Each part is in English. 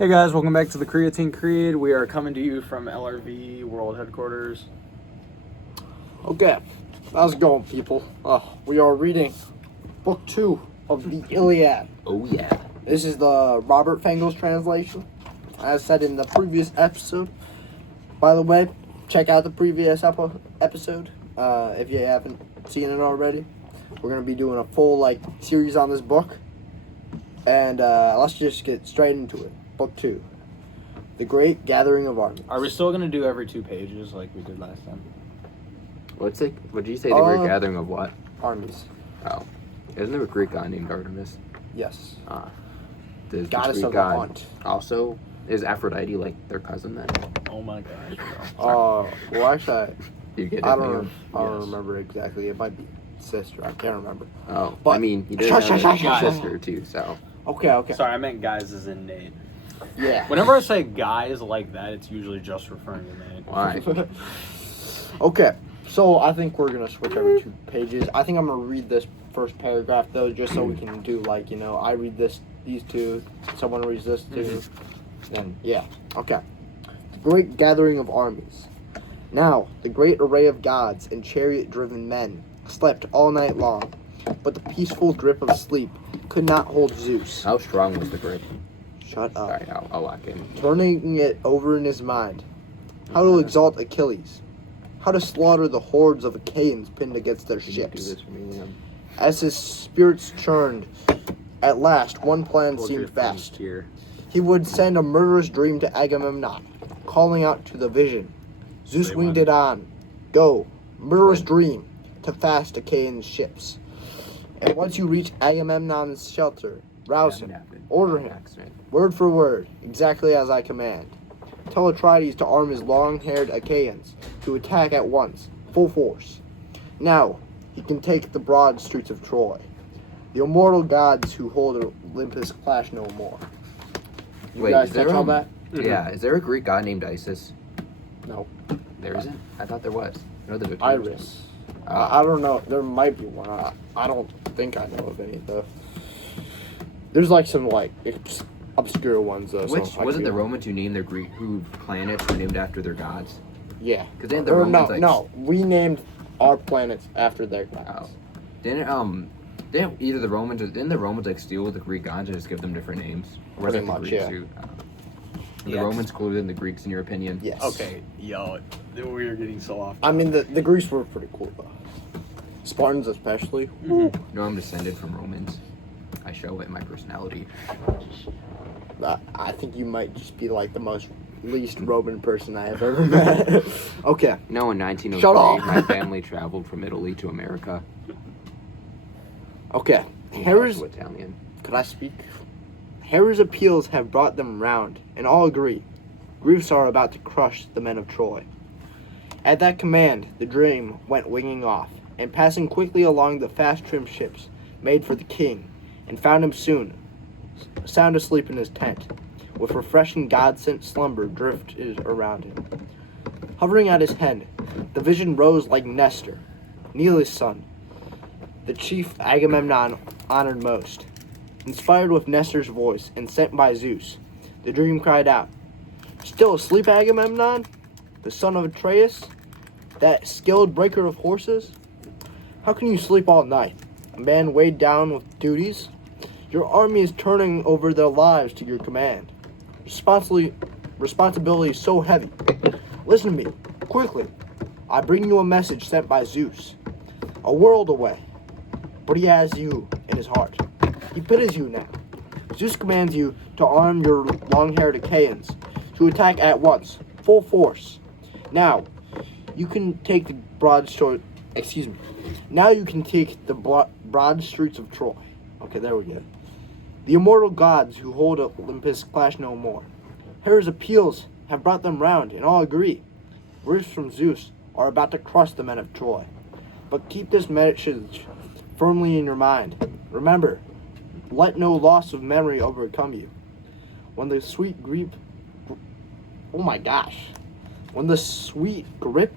Hey guys, welcome back to the Creatine Creed. We are coming to you from LRV World Headquarters. Okay, how's it going, people? We are reading Book 2 of the Iliad. Oh yeah. This is the Robert Fangles translation, as said in the previous episode. By the way, check out the previous episode if you haven't seen it already. We're going to be doing a full series on this book. And let's just get straight into it. Book 2. The Great Gathering of Armies. Are we still going to do every 2 pages like we did last time? What did you say? The Great Gathering of what? Armies. Oh. Isn't there a Greek god named Artemis? Yes. The Goddess Greek of the god hunt. Also, is Aphrodite like their cousin then? Oh my gosh. Well, actually, You get it, I Liam? don't remember exactly. It might be sister. I can't remember. Oh, But- I mean, he did Shush, have shush, a shush, shush. sister too, so. Okay. Sorry, I meant guys as in Nate. Yeah. Whenever I say guys like that, it's usually just referring to Nate. Why? Okay, so I think we're gonna switch every 2 pages. I think I'm gonna read this first paragraph though, just so we can do I read these 2, someone reads this 2, then yeah. Okay. The Great Gathering of Armies. Now the great array of gods and chariot-driven men slept all night long, but the peaceful grip of sleep could not hold Zeus. How strong was the grip? Shut up. Sorry, I'll lock in. Turning it over in his mind. How to exalt Achilles. How to slaughter the hordes of Achaeans pinned against their Can you do ships. this for me, Liam? As his spirits churned, at last one plan Hold your seemed thumb fast. here. He would send a murderous dream to Agamemnon, calling out to the vision. Zeus Say winged when. it on. Go, murderous When? dream, to fast Achaean ships. And once you reach Agamemnon's shelter, rouse him, order him, word for word, exactly as I command. Tell Atrides to arm his long-haired Achaeans to attack at once, full force. Now, he can take the broad streets of Troy. The immortal gods who hold Olympus clash no more. You Wait, guys is there catch all that? Yeah, is there a Greek god named Isis? No. There isn't? I thought there was. No, there's a Iris. I don't know. There might be one. I don't think I know of any though. There's some obscure ones though. Which so I was it? could The be wrong. Romans who named their Greek planets were named after their gods? Yeah. 'Cause didn't the Or Romans, no. We named our planets after their gods. Oh. Didn't either the Romans or didn't the Romans steal the Greek gods and just give them different names? Or was Pretty it the much, Greeks yeah. who? The Yeah. Romans cooler than the Greeks in your opinion? Yes. Okay, yo, we are getting so off. I mean, the Greeks were pretty cool though. Spartans especially. No, I'm descended from Romans. I show it in my personality. I think you might just be the least Roman person I have ever met. Okay. No, in 1903, Shut up. my family traveled from Italy to America. Okay. I'm Herod's. also Italian. Could I speak? Herod's appeals have brought them round, and all agree. Griefs are about to crush the men of Troy. At that command, the dream went winging off, and passing quickly along the fast-trimmed ships, made for the king, and found him soon, sound asleep in his tent, with refreshing God-sent slumber drifted around him. Hovering at his head, the vision rose like Nestor, Neleus' son, the chief Agamemnon honored most. Inspired with Nestor's voice and sent by Zeus, the dream cried out, "Still asleep, Agamemnon, the son of Atreus, that skilled breaker of horses? How can you sleep all night, a man weighed down with duties? Your army is turning over their lives to your command. Responsibility is so heavy. Listen to me, quickly. I bring you a message sent by Zeus, a world away, but he has you in his heart. He pities you now. Zeus commands you to arm your long-haired Achaeans, to attack at once, full force. Now, you can take the broad streets of Troy. Okay, there we go. The immortal gods who hold Olympus clash no more. Herod's appeals have brought them round, and all agree. Words from Zeus are about to crush the men of Troy. But keep this message firmly in your mind. Remember, let no loss of memory overcome you. When the sweet grip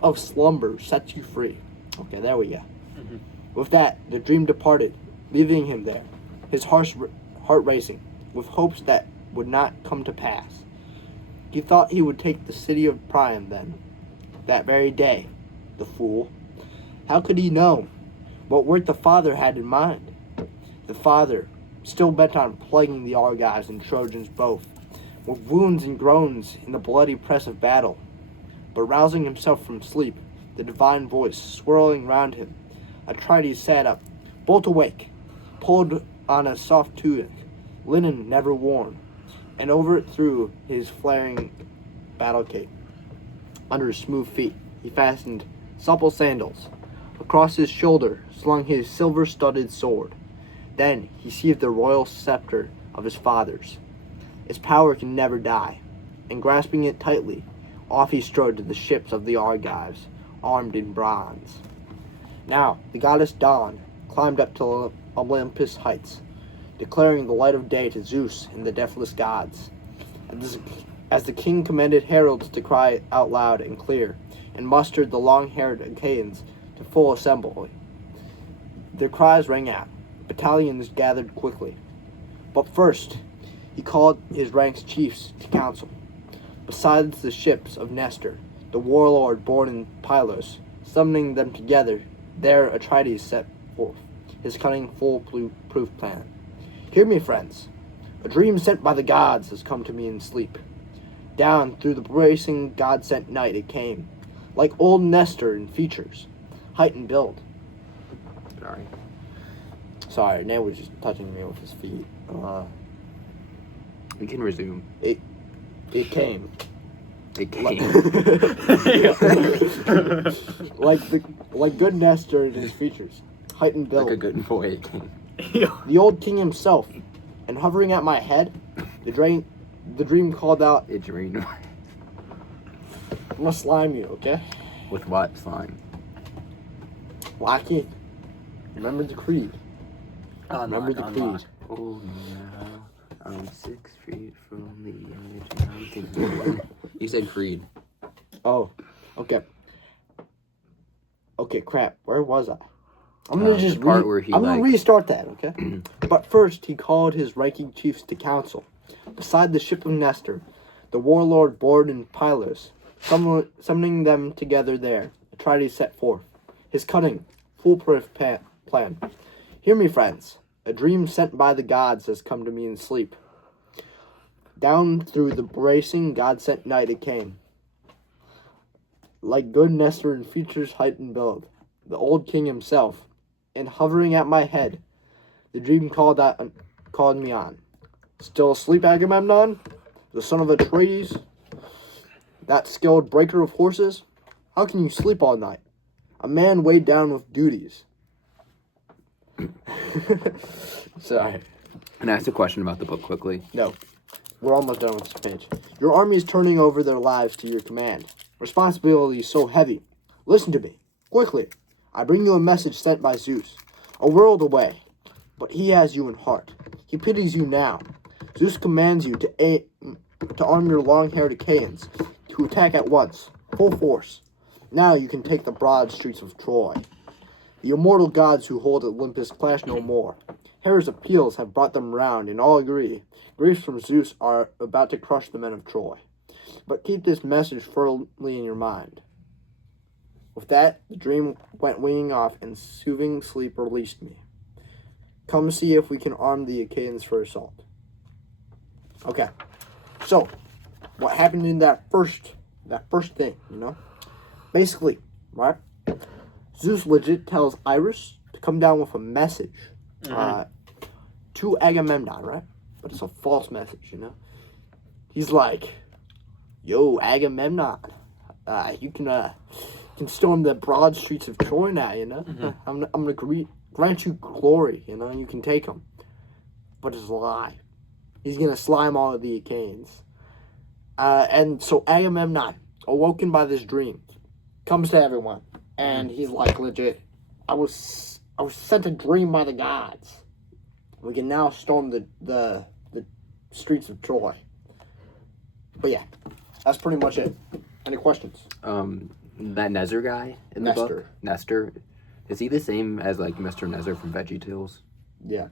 of slumber sets you free. Okay, there we go. With that, the dream departed, leaving him there, his heart racing, with hopes that would not come to pass. He thought he would take the city of Priam then, that very day. The fool. How could he know what work the father had in mind? The father, still bent on plaguing the Argives and Trojans both, with wounds and groans in the bloody press of battle. But rousing himself from sleep, the divine voice swirling round him, Atrides sat up, bolt awake, pulled on a soft tunic, linen never worn, and over it threw his flaring battle cape. Under his smooth feet he fastened supple sandals. Across his shoulder slung his silver-studded sword. Then he seized the royal scepter of his fathers. Its power can never die, and grasping it tightly, off he strode to the ships of the Argives, armed in bronze. Now the goddess Dawn climbed up to Olympus' heights, declaring the light of day to Zeus and the deathless gods. As the king commanded heralds to cry out loud and clear, and mustered the long-haired Achaeans to full assembly, their cries rang out. Battalions gathered quickly. But first, he called his ranks chiefs to council. Besides the ships of Nestor, the warlord born in Pylos, summoning them together, there Atrides set forth his cunning, foolproof plan. Hear me, friends. A dream sent by the gods has come to me in sleep. Down through the bracing god-sent night it came, like old Nestor in features, height and build. Sorry, Nate was just touching me with his feet. We can resume. It came. It came. like good Nestor in his features, height and build. Like a good boy, it came. The old king himself, and hovering at my head, the dream called out, It dreamed. I'm gonna slime you, okay? With what slime? Lock it. Remember the creed. Remember the creed. Oh no, I'm 6 feet from the edge. I think you said creed. Oh, okay. Okay, crap. Where was I? I'm gonna The part where he, I'm gonna like- restart that, okay? But first, he called his ranking chiefs to council. Beside the ship of Nestor, the warlord born in Pylos, summoning them together there, Atrides set forth his cunning, foolproof plan. Hear me, friends. A dream sent by the gods has come to me in sleep. Down through the bracing god-sent night it came. Like good Nestor in features, height, and build, the old king himself, and hovering at my head, the dream called me on. Still asleep, Agamemnon, the son of Atrides, that skilled breaker of horses? How can you sleep all night? A man weighed down with duties. Sorry. Can I ask a question about the book quickly? No. We're almost done with this page. Your army is turning over their lives to your command. Responsibility is so heavy. Listen to me. Quickly. I bring you a message sent by Zeus. A world away. But he has you in heart. He pities you now. Zeus commands you to arm your long-haired Achaeans, to attack at once, full force. Now you can take the broad streets of Troy. The immortal gods who hold Olympus clash no more. Hera's appeals have brought them round, and all agree. Griefs from Zeus are about to crush the men of Troy. But keep this message firmly in your mind. With that, the dream went winging off, and soothing sleep released me. Come see if we can arm the Achaeans for assault. Okay, so what happened in that first thing, Basically, right? Zeus legit tells Iris to come down with a message to Agamemnon, right? But it's a false message, He's like, "Yo, Agamemnon, you can storm the broad streets of Troy now, I'm gonna grant you glory, you can take them." But it's a lie. He's gonna slime all of the Achaeans. And so Agamemnon, awoken by this dream, comes to everyone, and he's like, legit, I was sent a dream by the gods. We can now storm the streets of Troy. But yeah, that's pretty much it. Any questions? That Nezzer guy in the book, Nestor, is he the same as like Mr. Nezzer from VeggieTales? Yeah.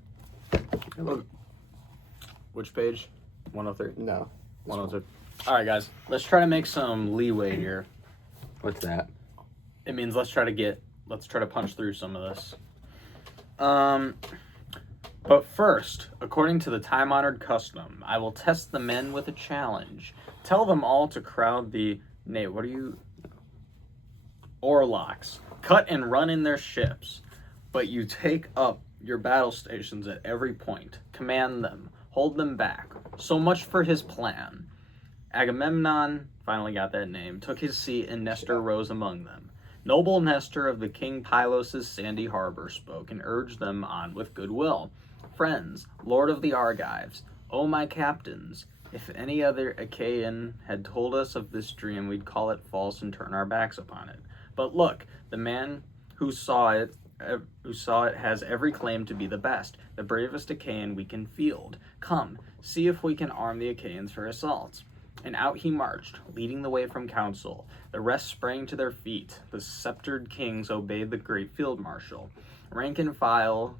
Which page? 103. No. 102. All right, guys. Let's try to make some leeway here. What's that? It means let's try to punch through some of this. But first, according to the time-honored custom, I will test the men with a challenge. Tell them all to crowd the Orlocks. Cut and run in their ships, but you take up your battle stations at every point. Command them. Hold them back. So much for his plan. Agamemnon, finally got that name, took his seat and Nestor rose among them. Noble Nestor of the King Pylos' sandy harbor spoke and urged them on with goodwill. Friends, Lord of the Argives, O my captains, if any other Achaean had told us of this dream, we'd call it false and turn our backs upon it. But look, the man who saw it has every claim to be the best, the bravest Achaean we can field. Come, see if we can arm the Achaeans for assaults. And out he marched, leading the way from council. The rest sprang to their feet. The sceptered kings obeyed the great field marshal. Rank and file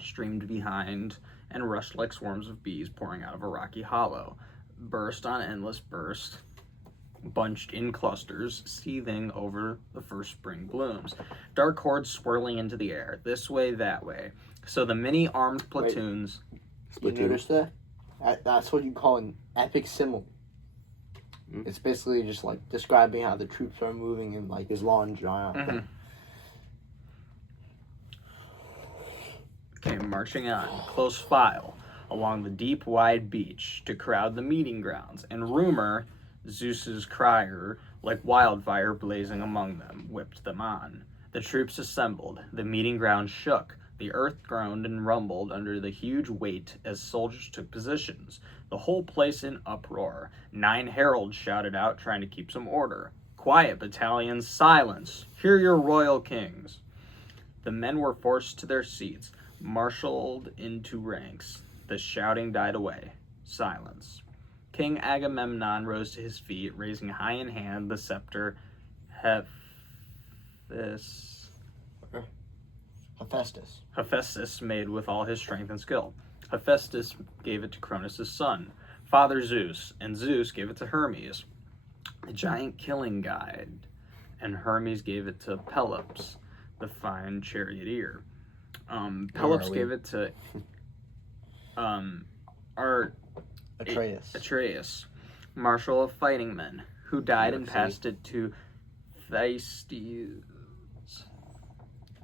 streamed behind and rushed like swarms of bees pouring out of a rocky hollow. Burst on endless burst, bunched in clusters, seething over the first spring blooms. Dark hordes swirling into the air, this way, that way. So the many armed platoons... You notice that? That's what you call an epic symbol. Mm-hmm. It's basically just like describing how the troops are moving in like this long giant. Mm-hmm. Came marching on, close file, along the deep, wide beach to crowd the meeting grounds, and rumor, Zeus's crier, like wildfire blazing among them, whipped them on. The troops assembled, the meeting ground shook, the earth groaned and rumbled under the huge weight as soldiers took positions, the whole place in uproar. 9 heralds shouted out, trying to keep some order. Quiet, battalions, silence! Hear your royal kings! The men were forced to their seats, marshaled into ranks. The shouting died away. Silence. King Agamemnon rose to his feet, raising high in hand the scepter Hephaestus made with all his strength and skill. Hephaestus gave it to Cronus' son, Father Zeus, and Zeus gave it to Hermes, the giant killing guide, and Hermes gave it to Pelops, the fine charioteer. Pelops gave it to Atreus, marshal of fighting men, who died and passed it to Thyestes.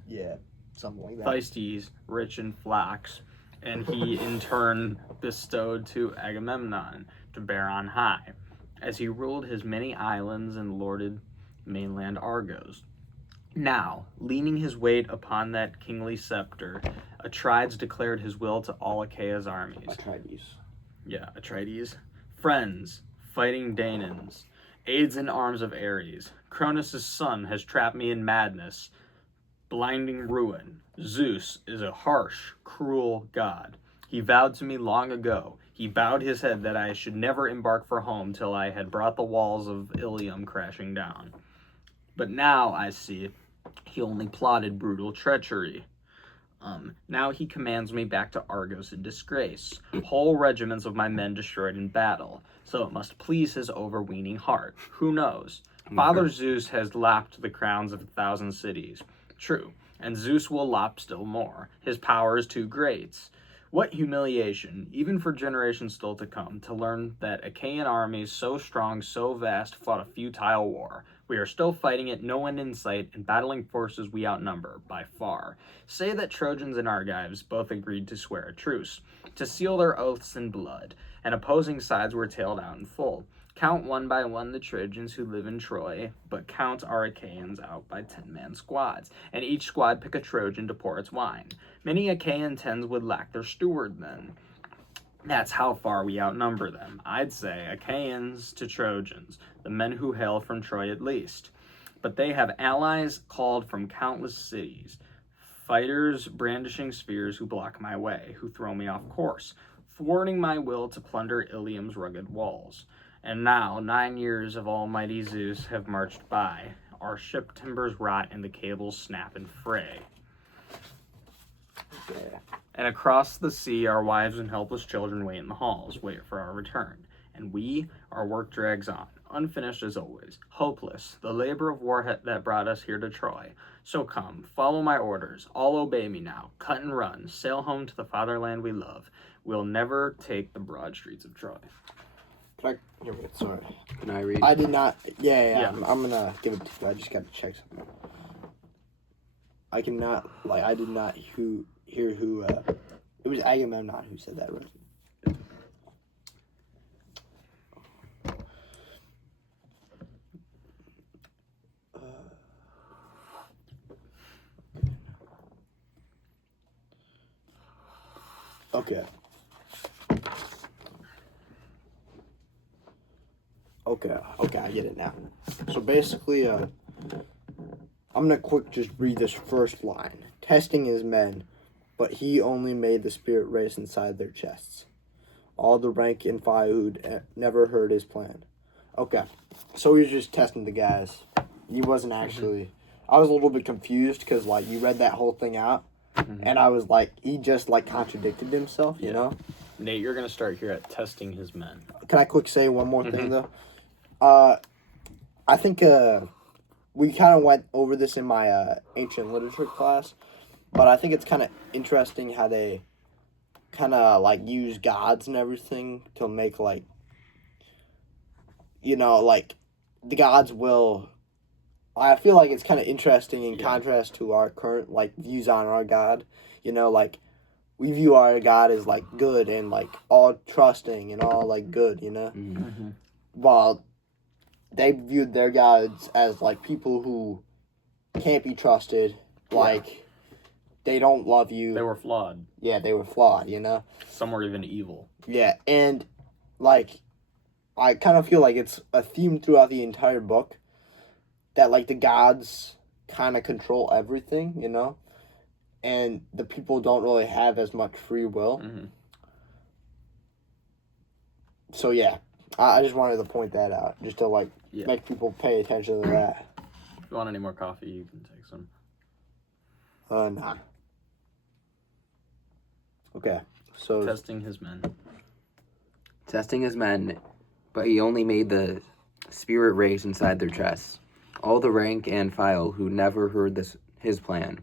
Yeah, something like that. Thyestes, rich in flax, and he in turn bestowed to Agamemnon to bear on high, as he ruled his many islands and lorded mainland Argos. Now, leaning his weight upon that kingly scepter, Atrides declared his will to all Achaea's armies. Atrides. Friends, fighting Danaans, aids in arms of Ares. Cronus' son has trapped me in madness, blinding ruin. Zeus is a harsh, cruel god. He vowed to me long ago. He bowed his head that I should never embark for home till I had brought the walls of Ilium crashing down. But now, I see, he only plotted brutal treachery. Now he commands me back to Argos in disgrace. Whole regiments of my men destroyed in battle. So it must please his overweening heart. Who knows? Father Zeus has lapped the crowns of 1,000 cities. True, and Zeus will lop still more. His power is too great. What humiliation, even for generations still to come, to learn that Achaean armies so strong, so vast, fought a futile war. We are still fighting it, no end in sight, and battling forces we outnumber, by far. Say that Trojans and Argives both agreed to swear a truce, to seal their oaths in blood, and opposing sides were tailed out in full. Count one by one the Trojans who live in Troy, but count our Achaeans out by 10-man squads, and each squad pick a Trojan to pour its wine. Many Achaean tens would lack their steward then. That's how far we outnumber them. I'd say Achaeans to Trojans, the men who hail from Troy at least. But they have allies called from countless cities, fighters brandishing spears who block my way, who throw me off course, thwarting my will to plunder Ilium's rugged walls. And now 9 years of almighty Zeus have marched by. Our ship timbers rot and the cables snap and fray. Yeah. And across the sea, our wives and helpless children wait in the halls, wait for our return. And we, our work drags on, unfinished as always, hopeless, the labor of war that brought us here to Troy. So come, follow my orders, all obey me now, cut and run, sail home to the fatherland we love. We'll never take the broad streets of Troy. Here, wait, sorry. Can I read? I did not. Yeah. Yeah. I'm gonna give it to you. I just got to check something. I cannot. Like, I did not hear who. It was Agamemnon who said that, right? Okay. Okay, I get it now. So basically, I'm gonna just read this first line. Testing his men, but he only made the spirit race inside their chests. All the rank and file who'd never heard his plan. Okay, so he was just testing the guys. He wasn't actually. I was a little bit confused because, like, you read that whole thing out, and I was like, he just, like, contradicted himself, you know? Nate, you're going to start here at testing his men. Can I quick say one more thing, though? I think we kind of went over this in my ancient literature class, but I think it's kind of interesting how they kind of, like, use gods and everything to make, like, you know, like, the gods will... I feel like it's kind of interesting in contrast to our current, like, views on our God. You know, like, we view our God as, like, good and, like, all trusting and all, like, good, you know? Mm-hmm. While they viewed their gods as, like, people who can't be trusted, like, they don't love you. They were flawed. Yeah, they were flawed, you know? Some were even evil. Yeah, and, like, I kind of feel like it's a theme throughout the entire book. That, like, the gods kind of control everything, you know? And the people don't really have as much free will. Mm-hmm. So, yeah. I just wanted to point that out. Just to, like, make people pay attention to that. If you want any more coffee, you can take some. Nah. Okay. So... Testing his men. Testing his men, but he only made the spirit race inside their chests. All the rank and file who never heard his plan,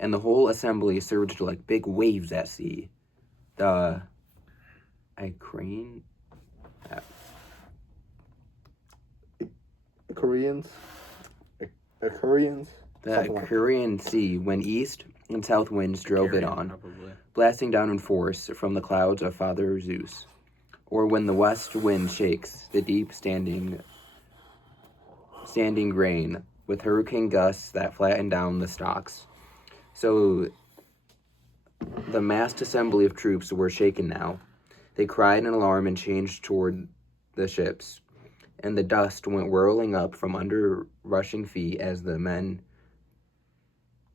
and the whole assembly surged like big waves at sea. The Koreans? The Korean Sea, when east and south winds drove it on, probably. blasting down in force from the clouds of Father Zeus, or when the west wind shakes the deep standing grain with hurricane gusts that flatten down the stalks. So the massed assembly of troops were shaken now. They cried in alarm and changed toward the ships, and the dust went whirling up from under rushing feet as the men...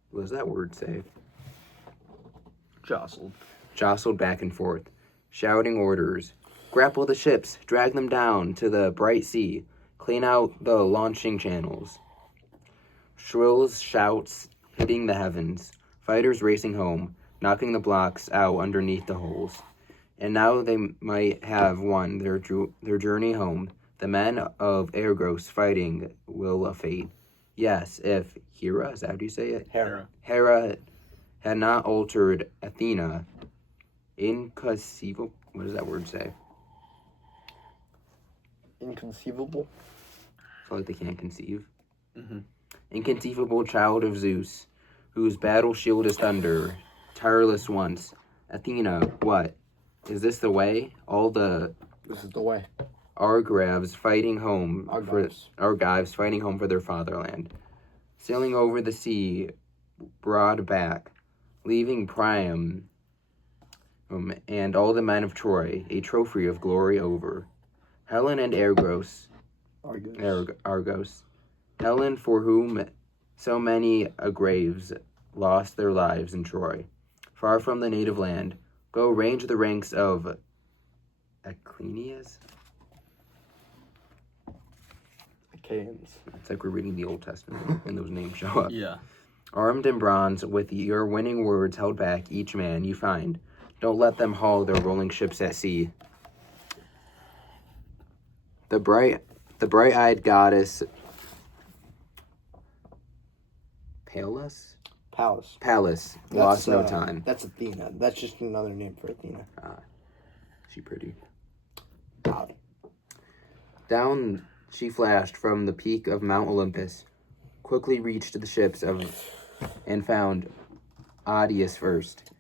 What does that word say? Jostled back and forth, shouting orders. Grapple the ships, drag them down to the bright sea, clean out the launching channels. Shrill shouts hitting the heavens, fighters racing home, knocking the blocks out underneath the holes. And now they might have won their journey home. The men of Argos fighting will of fate. Yes, if Hera, is that how you say it? Hera had not altered Athena. Inconceivable. What does that word say? Inconceivable? I feel like they can't conceive. Mm-hmm. Inconceivable child of Zeus, whose battle shield is thunder, tireless once. Athena, what? Is this the way? This is the way. Argives fighting home for their fatherland. Sailing over the sea, broad back, leaving Priam and all the men of Troy a trophy of glory over. Helen and Argos. Helen, for whom so many graves lost their lives in Troy, far from the native land, go range the ranks of Achaeans. It's like we're reading the Old Testament and those names show up. Yeah. Armed in bronze, with your winning words held back, each man you find. Don't let them haul their rolling ships at sea. The bright-eyed goddess Pallas lost no time. That's Athena. That's just another name for Athena. She pretty. God. Down she flashed from the peak of Mount Olympus, quickly reached the ships and found Odysseus first.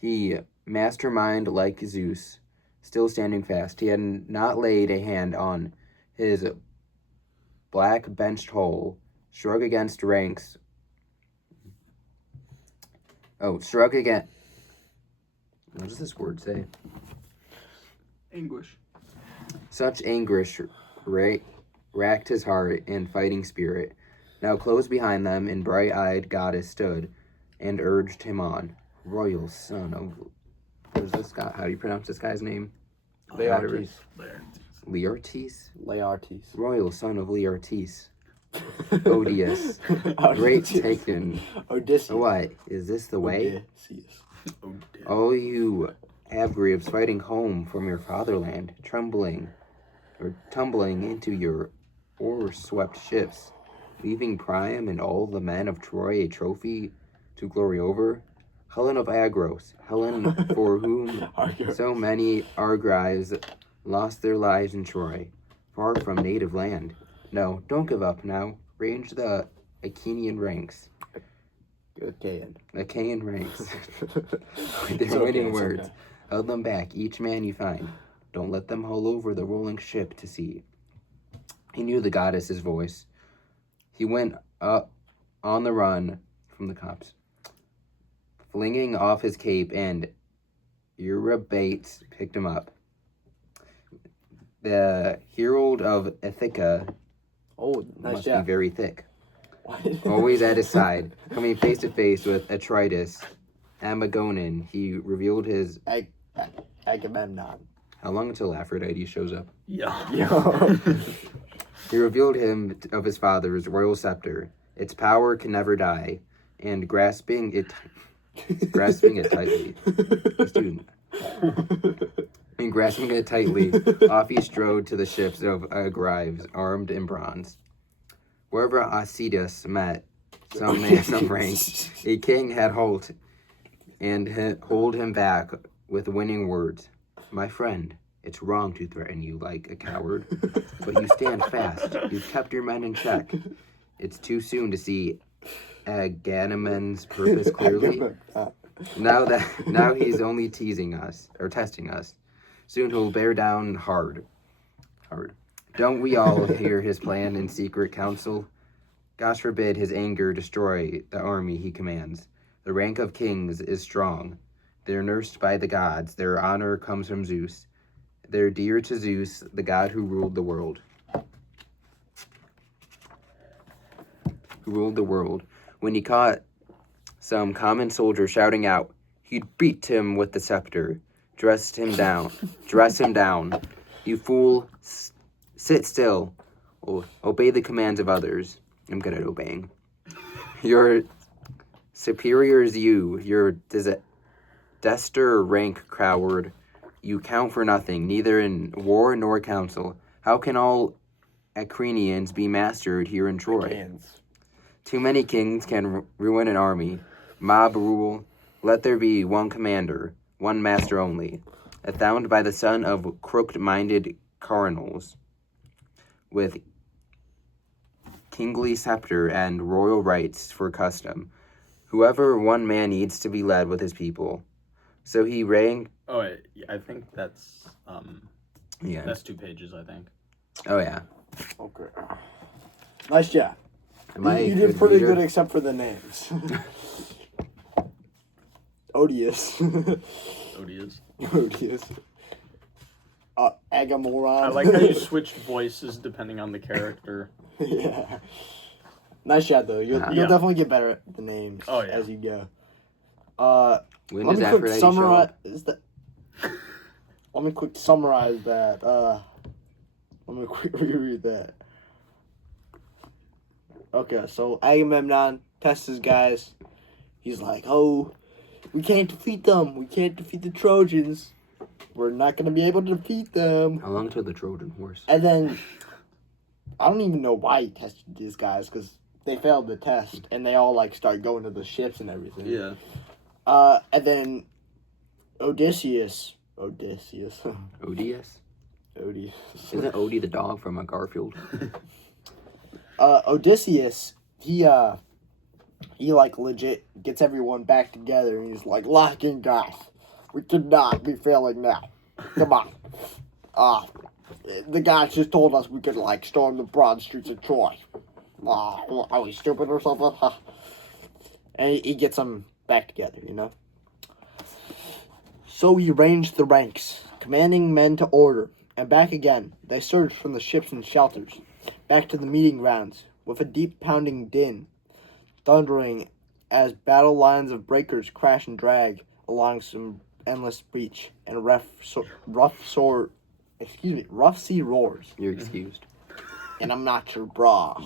He, mastermind like Zeus, still standing fast. He had not laid a hand on his black benched hull, struck again. What does this word say? Anguish. Such anguish racked his heart and fighting spirit. Now close behind them, and bright-eyed goddess stood and urged him on. Royal son of... What is this guy? How do you pronounce this guy's name? Laertes. Laertes? Royal son of Laertes. Odious. Great taken. Odysseus. What? Is this the way? Odysseus. All you Avgrievs fighting home from your fatherland, tumbling into your oar-swept ships, leaving Priam and all the men of Troy a trophy to glory over. Helen of Argos, Helen for whom so many Argives lost their lives in Troy, far from native land. No, don't give up now. Range the Achaean ranks. Achaean ranks. With their winning words. Okay. Held them back, each man you find. Don't let them haul over the rolling ship to sea. He knew the goddess's voice. He went up on the run from the cops, flinging off his cape, and Eurybates picked him up. The herald of Ithaca must be very thick. Always at his side, coming face to face with Atrides, Amagonan, he revealed his... Agamemnon. How long until Aphrodite shows up? Yeah. He revealed him of his father's royal scepter. Its power can never die, and grasping it tightly. And grasping it tightly, off he strode to the ships of Argives, armed in bronze. Wherever Asidas met some man of rank, a king had halt and hold him back with winning words. My friend, it's wrong to threaten you like a coward, but you stand fast. You've kept your men in check. It's too soon to see Agamemnon's purpose clearly. Now he's only teasing us or testing us. Soon he'll bear down hard. Don't we all hear his plan in secret council? God forbid his anger destroy the army he commands. The rank of kings is strong. They're nursed by the gods. Their honor comes from Zeus. They're dear to Zeus, the god who ruled the world. When he caught some common soldier shouting out, he'd beat him with the scepter, dress him down. You fool, sit still. Obey the commands of others. I'm good at obeying. Your superiors your dester rank coward. You count for nothing, neither in war nor council. How can all Achaeans be mastered here in Troy? Too many kings can ruin an army. Mob rule. Let there be one commander, one master only, found by the son of crooked-minded cardinals, with kingly scepter and royal rights for custom. Whoever one man needs to be led with his people. So he rang... Oh, wait, I think that's, that's 2 pages, I think. Oh, yeah. Okay. Nice job. You did pretty good except for the names. Odious. Agamemnon. I like how you switched voices depending on the character. Yeah. Nice job, though. You'll definitely get better at the names as you go. When does Aphrodite show up? Let me quick summarize that. Let me quick reread that. Okay, so Agamemnon tests his guys. He's like, oh, we can't defeat them. We can't defeat the Trojans. We're not going to be able to defeat them. How long till the Trojan horse? And then, I don't even know why he tested these guys, because they failed the test, and they all, like, start going to the ships and everything. Yeah. And then Odysseus. ODS? Odious. Isn't Odie the dog from a Garfield? Odysseus, he like legit gets everyone back together, and he's like, locking guys, we cannot be failing now. Come on. The guys just told us we could, like, storm the broad streets of Troy. Are we stupid or something? And he gets them back together, you know? So he ranged the ranks, commanding men to order, and back again. They surged from the ships and shelters, back to the meeting grounds, with a deep pounding din, thundering as battle lines of breakers crash and drag along some endless breach, and rough sea roars. You're excused. And I'm not your bra.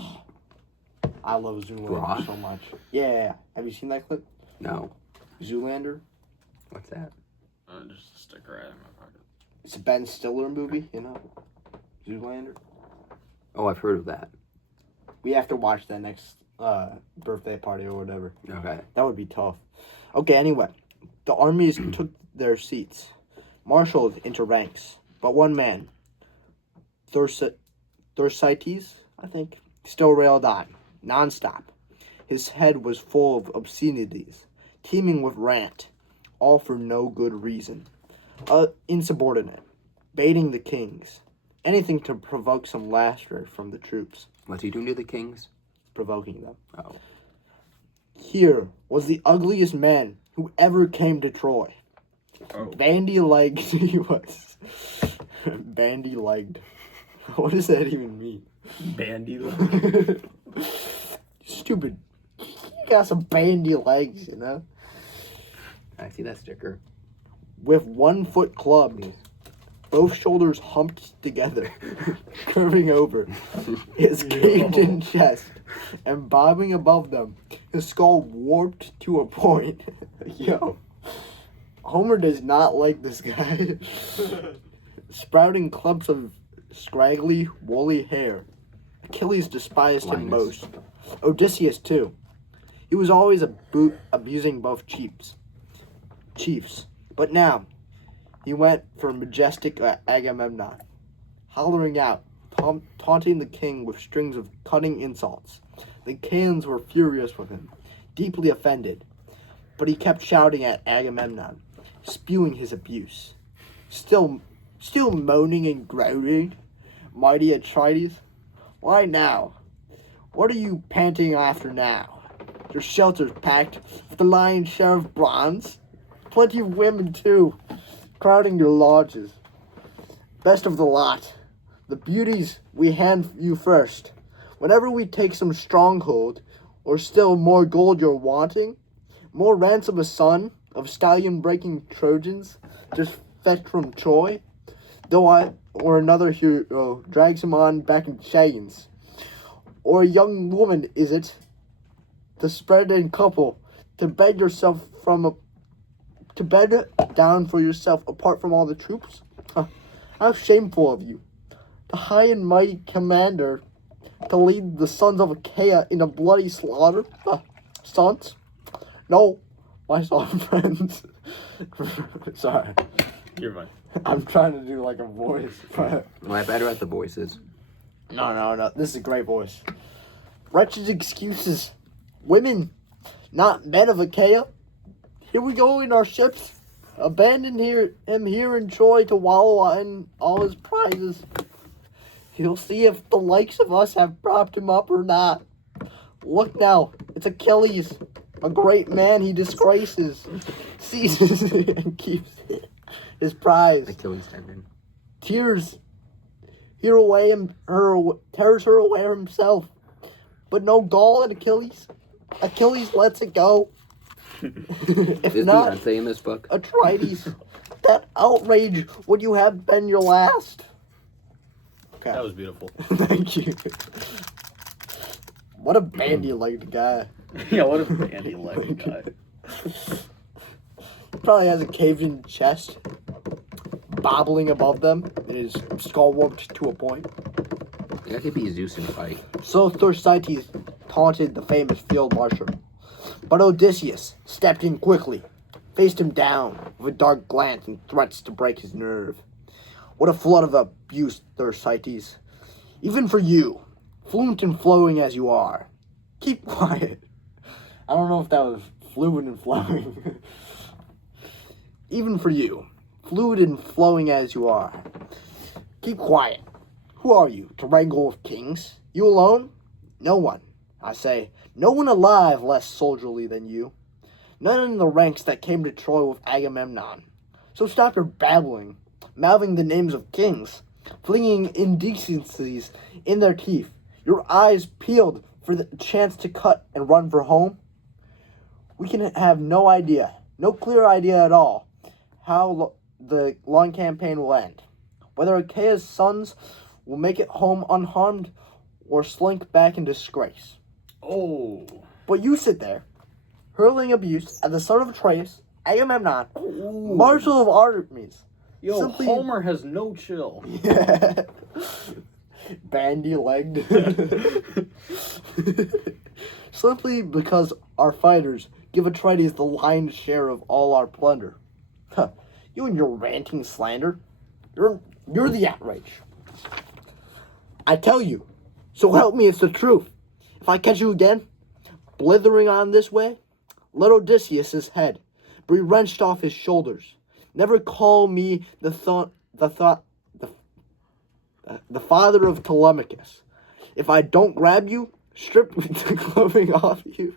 I love Zoolander Bra? so much. Yeah. Have you seen that clip? No. Zoolander? What's that? Just a sticker right in my pocket. It's a Ben Stiller movie, you know? Zoolander. Oh, I've heard of that. We have to watch that next birthday party or whatever. Okay. That would be tough. Okay, anyway. The armies took their seats, marshaled into ranks. But one man, Thersites, I think, still railed on, nonstop. His head was full of obscenities, teeming with rant, all for no good reason. Insubordinate, baiting the kings, anything to provoke some laughter from the troops. What's he doing to the kings? Provoking them. Oh. Here was the ugliest man who ever came to Troy. Oh. Bandy-legged he was. Bandy-legged. What does that even mean? Bandy. Stupid. You got some bandy legs, you know? I see that sticker. With 1 foot clubbed, both shoulders humped together, curving over, his caved-in chest, and bobbing above them, his skull warped to a point. Yo, Homer does not like this guy. Sprouting clumps of scraggly, woolly hair. Achilles despised him most. Odysseus, too. He was always abusing both chiefs. But now, he went for majestic Agamemnon, hollering out, taunting the king with strings of cutting insults. The Achaeans were furious with him, deeply offended, but he kept shouting at Agamemnon, spewing his abuse. Still moaning and groaning, mighty Atrides, why now? What are you panting after now? Your shelter's packed with the lion's share of bronze. Plenty of women, too, crowding your lodges. Best of the lot, the beauties we hand you first. Whenever we take some stronghold, or still more gold you're wanting, more ransom a son of stallion-breaking Trojans just fetched from Troy, or another hero drags him on back in chains. Or a young woman, is it, to spread in couple, to bed down for yourself apart from all the troops? How shameful of you, the high and mighty commander, to lead the sons of Achaia in a bloody slaughter? Sons? No, my son friends. Sorry. You're fine. I'm trying to do like a voice, but... Well, I better at the voices. No. This is a great voice. Wretched excuses. Women, not men of Achaia. Here we go in our ships. Abandon him here in Troy to wallow in all his prizes. He'll see if the likes of us have propped him up or not. Look now, it's Achilles, a great man he disgraces, seizes and keeps his prize. Achilles tendon. Tears tears her away himself. But no gall in Achilles. Achilles lets it go. If Is not, Beyonce in this book? Atrides, that outrage would you have been your last? Okay. That was beautiful. Thank you. What a bandy-legged guy. Yeah, what a bandy-legged guy. Probably has a caved-in chest, bobbling above them, and his skull warped to a point. That could be Zeus in a fight. So Thersites taunted the famous field marshal. But Odysseus stepped in quickly, faced him down with a dark glance and threats to break his nerve. What a flood of abuse, Thersites. Even for you, fluent and flowing as you are. Keep quiet. I don't know if that was fluid and flowing. Even for you, fluid and flowing as you are. Keep quiet. Who are you, to wrangle with kings? You alone? No one. I say, no one alive less soldierly than you. None in the ranks that came to Troy with Agamemnon. So stop your babbling, mouthing the names of kings, flinging indecencies in their teeth, your eyes peeled for the chance to cut and run for home. We can have no clear idea at all, how the long campaign will end. Whether Achaea's sons will make it home unharmed or slink back in disgrace. Oh. But you sit there, hurling abuse at the son of Atreus, Agamemnon, marshal of armies. Yo, Simply... Homer has no chill. Yeah. Bandy-legged. Simply because our fighters give Atreides the lion's share of all our plunder. Huh. You and your ranting slander. You're the outrage. I tell you, so help me, it's the truth. If I catch you again, blithering on this way, let Odysseus' head be wrenched off his shoulders. Never call me the father of Telemachus. If I don't grab you, strip the clothing off you,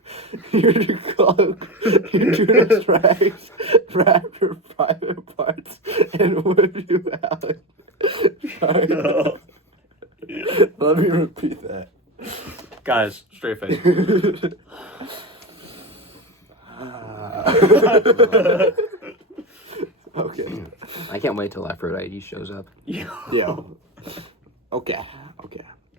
your cloak, your tunic rags, wrap your private parts, and whip you out. Sorry. No. Let me repeat that. Guys, straight face. Okay. I can't wait till Aphrodite shows up. Yeah. Okay.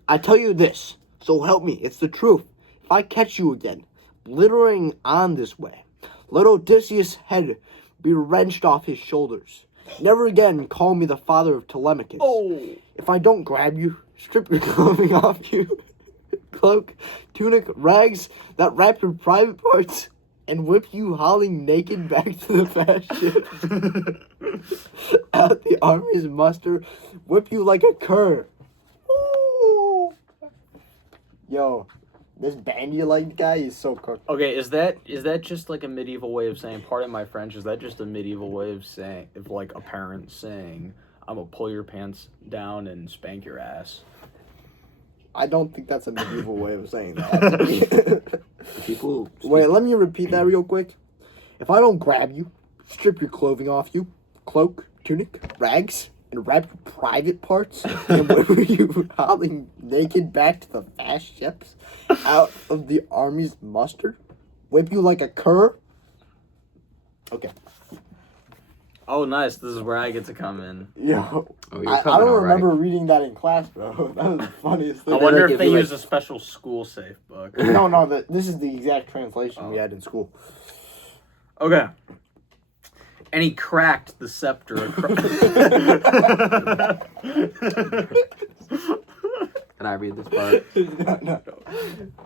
I tell you this, so help me, it's the truth. If I catch you again, littering on this way, let Odysseus' head be wrenched off his shoulders. Never again call me the father of Telemachus. Oh. If I don't grab you, strip your clothing off you, cloak, tunic, rags that wrap your private parts, and whip you howling naked back to the fast ships. At the army's muster, whip you like a cur. Ooh. Yo, this bandy-legged guy is so cooked. Okay, is that just like a medieval way of saying, pardon my French, is that just a medieval way of saying, if like a parent saying, I'm gonna pull your pants down and spank your ass? I don't think that's a medieval way of saying that. People. Wait, let me repeat that real quick. If I don't grab you, strip your clothing off you, cloak, tunic, rags, and wrap your private parts, and whip you howling naked back to the fast ships out of the army's muster, whip you like a cur. Okay. Oh, nice. This is where I get to come in. Yo, Oh, you're I coming, don't all right. remember reading that in class, bro. That was the funniest thing. I wonder like if if they you, use like- a special school safe book. No, this is the exact translation we had in school. Okay. And he cracked the scepter across. Can I read this part? No.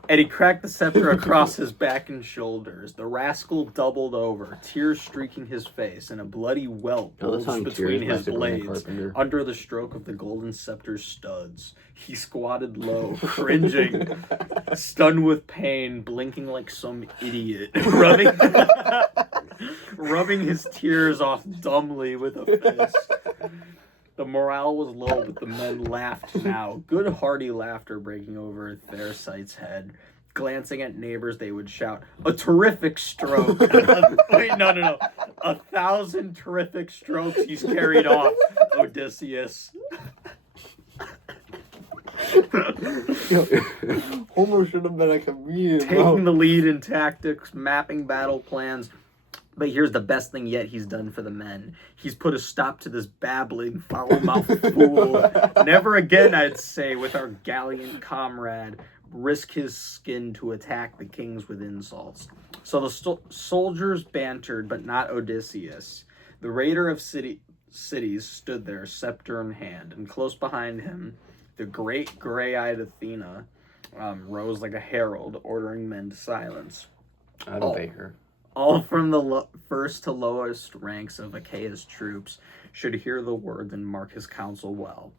And he cracked the scepter across his back and shoulders. The rascal doubled over, tears streaking his face, and a bloody welt Oh, that's bulged how between tears by his Sabrina blades Carpenter. under the stroke of the golden scepter's studs. He squatted low, cringing, stunned with pain, blinking like some idiot, rubbing his tears off dumbly with a fist. The morale was low, but the men laughed now. Good hearty laughter breaking over Thersites' head. Glancing at neighbors, they would shout, "A terrific stroke!" Wait, no. 1,000 terrific strokes he's carried off, Odysseus. Yo, Homer should have been a comedian, Taking the lead in tactics, mapping battle plans. But here's the best thing yet he's done for the men. He's put a stop to this babbling, foul-mouthed fool. Never again, I'd say, with our gallant comrade, risk his skin to attack the kings with insults. So the soldiers bantered, but not Odysseus. The raider of cities stood there, scepter in hand, and close behind him, the great gray-eyed Athena rose like a herald, ordering men to silence. I'd obey her. All from the first to lowest ranks of Achaea's troops should hear the words and mark his counsel well.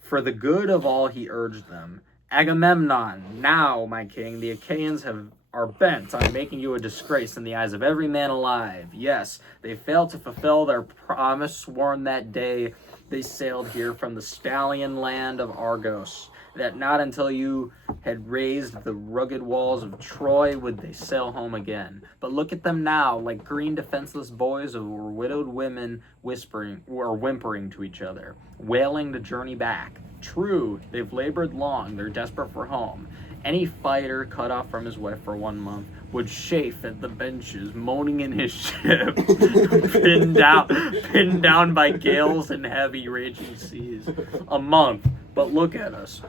For the good of all he urged them, Agamemnon, now, my king, the Achaeans are bent on making you a disgrace in the eyes of every man alive. Yes, they failed to fulfill their promise sworn that day they sailed here from the stallion land of Argos, that not until you had raised the rugged walls of Troy would they sail home again. But look at them now, like green defenseless boys or widowed women whimpering to each other, wailing to journey back. True, they've labored long, they're desperate for home. Any fighter cut off from his wife for 1 month would chafe at the benches, moaning in his ship, pinned down by gales and heavy raging seas. A month, but look at us.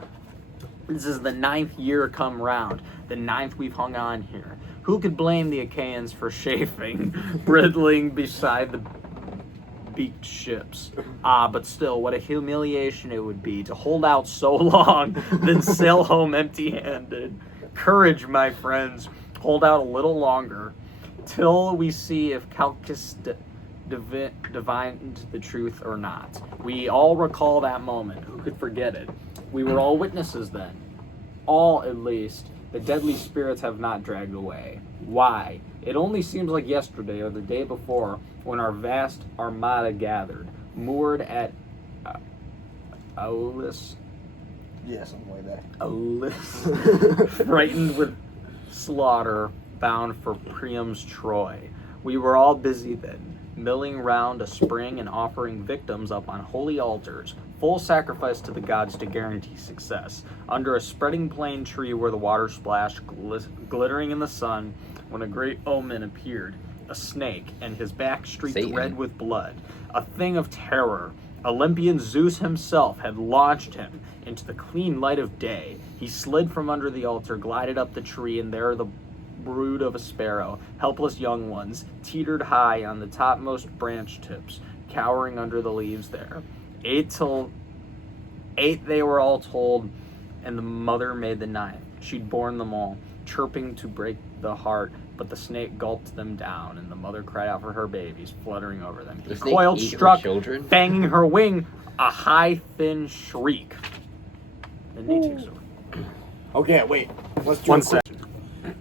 This is the 9th year come round, the 9th we've hung on here. Who could blame the Achaeans for chafing, bridling beside the beaked ships? But still, what a humiliation it would be to hold out so long, then sail home empty-handed. Courage, my friends, hold out a little longer, till we see if Calchas divined the truth or not. We all recall that moment. Who could forget it? We were all witnesses then. All, at least. The deadly spirits have not dragged away. Why? It only seems like yesterday or the day before when our vast armada gathered, moored at Aulis. Yeah, something like that. Aulis. Frightened with slaughter, bound for Priam's Troy. We were all busy then, milling round a spring and offering victims up on holy altars, full sacrifice to the gods to guarantee success. Under a spreading plane tree where the water splashed, glittering in the sun, when a great omen appeared, a snake, and his back streaked Satan. red with blood, a thing of terror. Olympian Zeus himself had launched him into the clean light of day. He slid from under the altar, glided up the tree, and there the brood of a sparrow, helpless young ones, teetered high on the topmost branch tips, cowering under the leaves there. 8 they were all told, and the mother made the 9th. She'd borne them all, chirping to break the heart, but the snake gulped them down, and the mother cried out for her babies, fluttering over them. He coiled, struck, banging her wing, a high, thin shriek. And he takes over. Okay, wait. Let's do One a quick- second.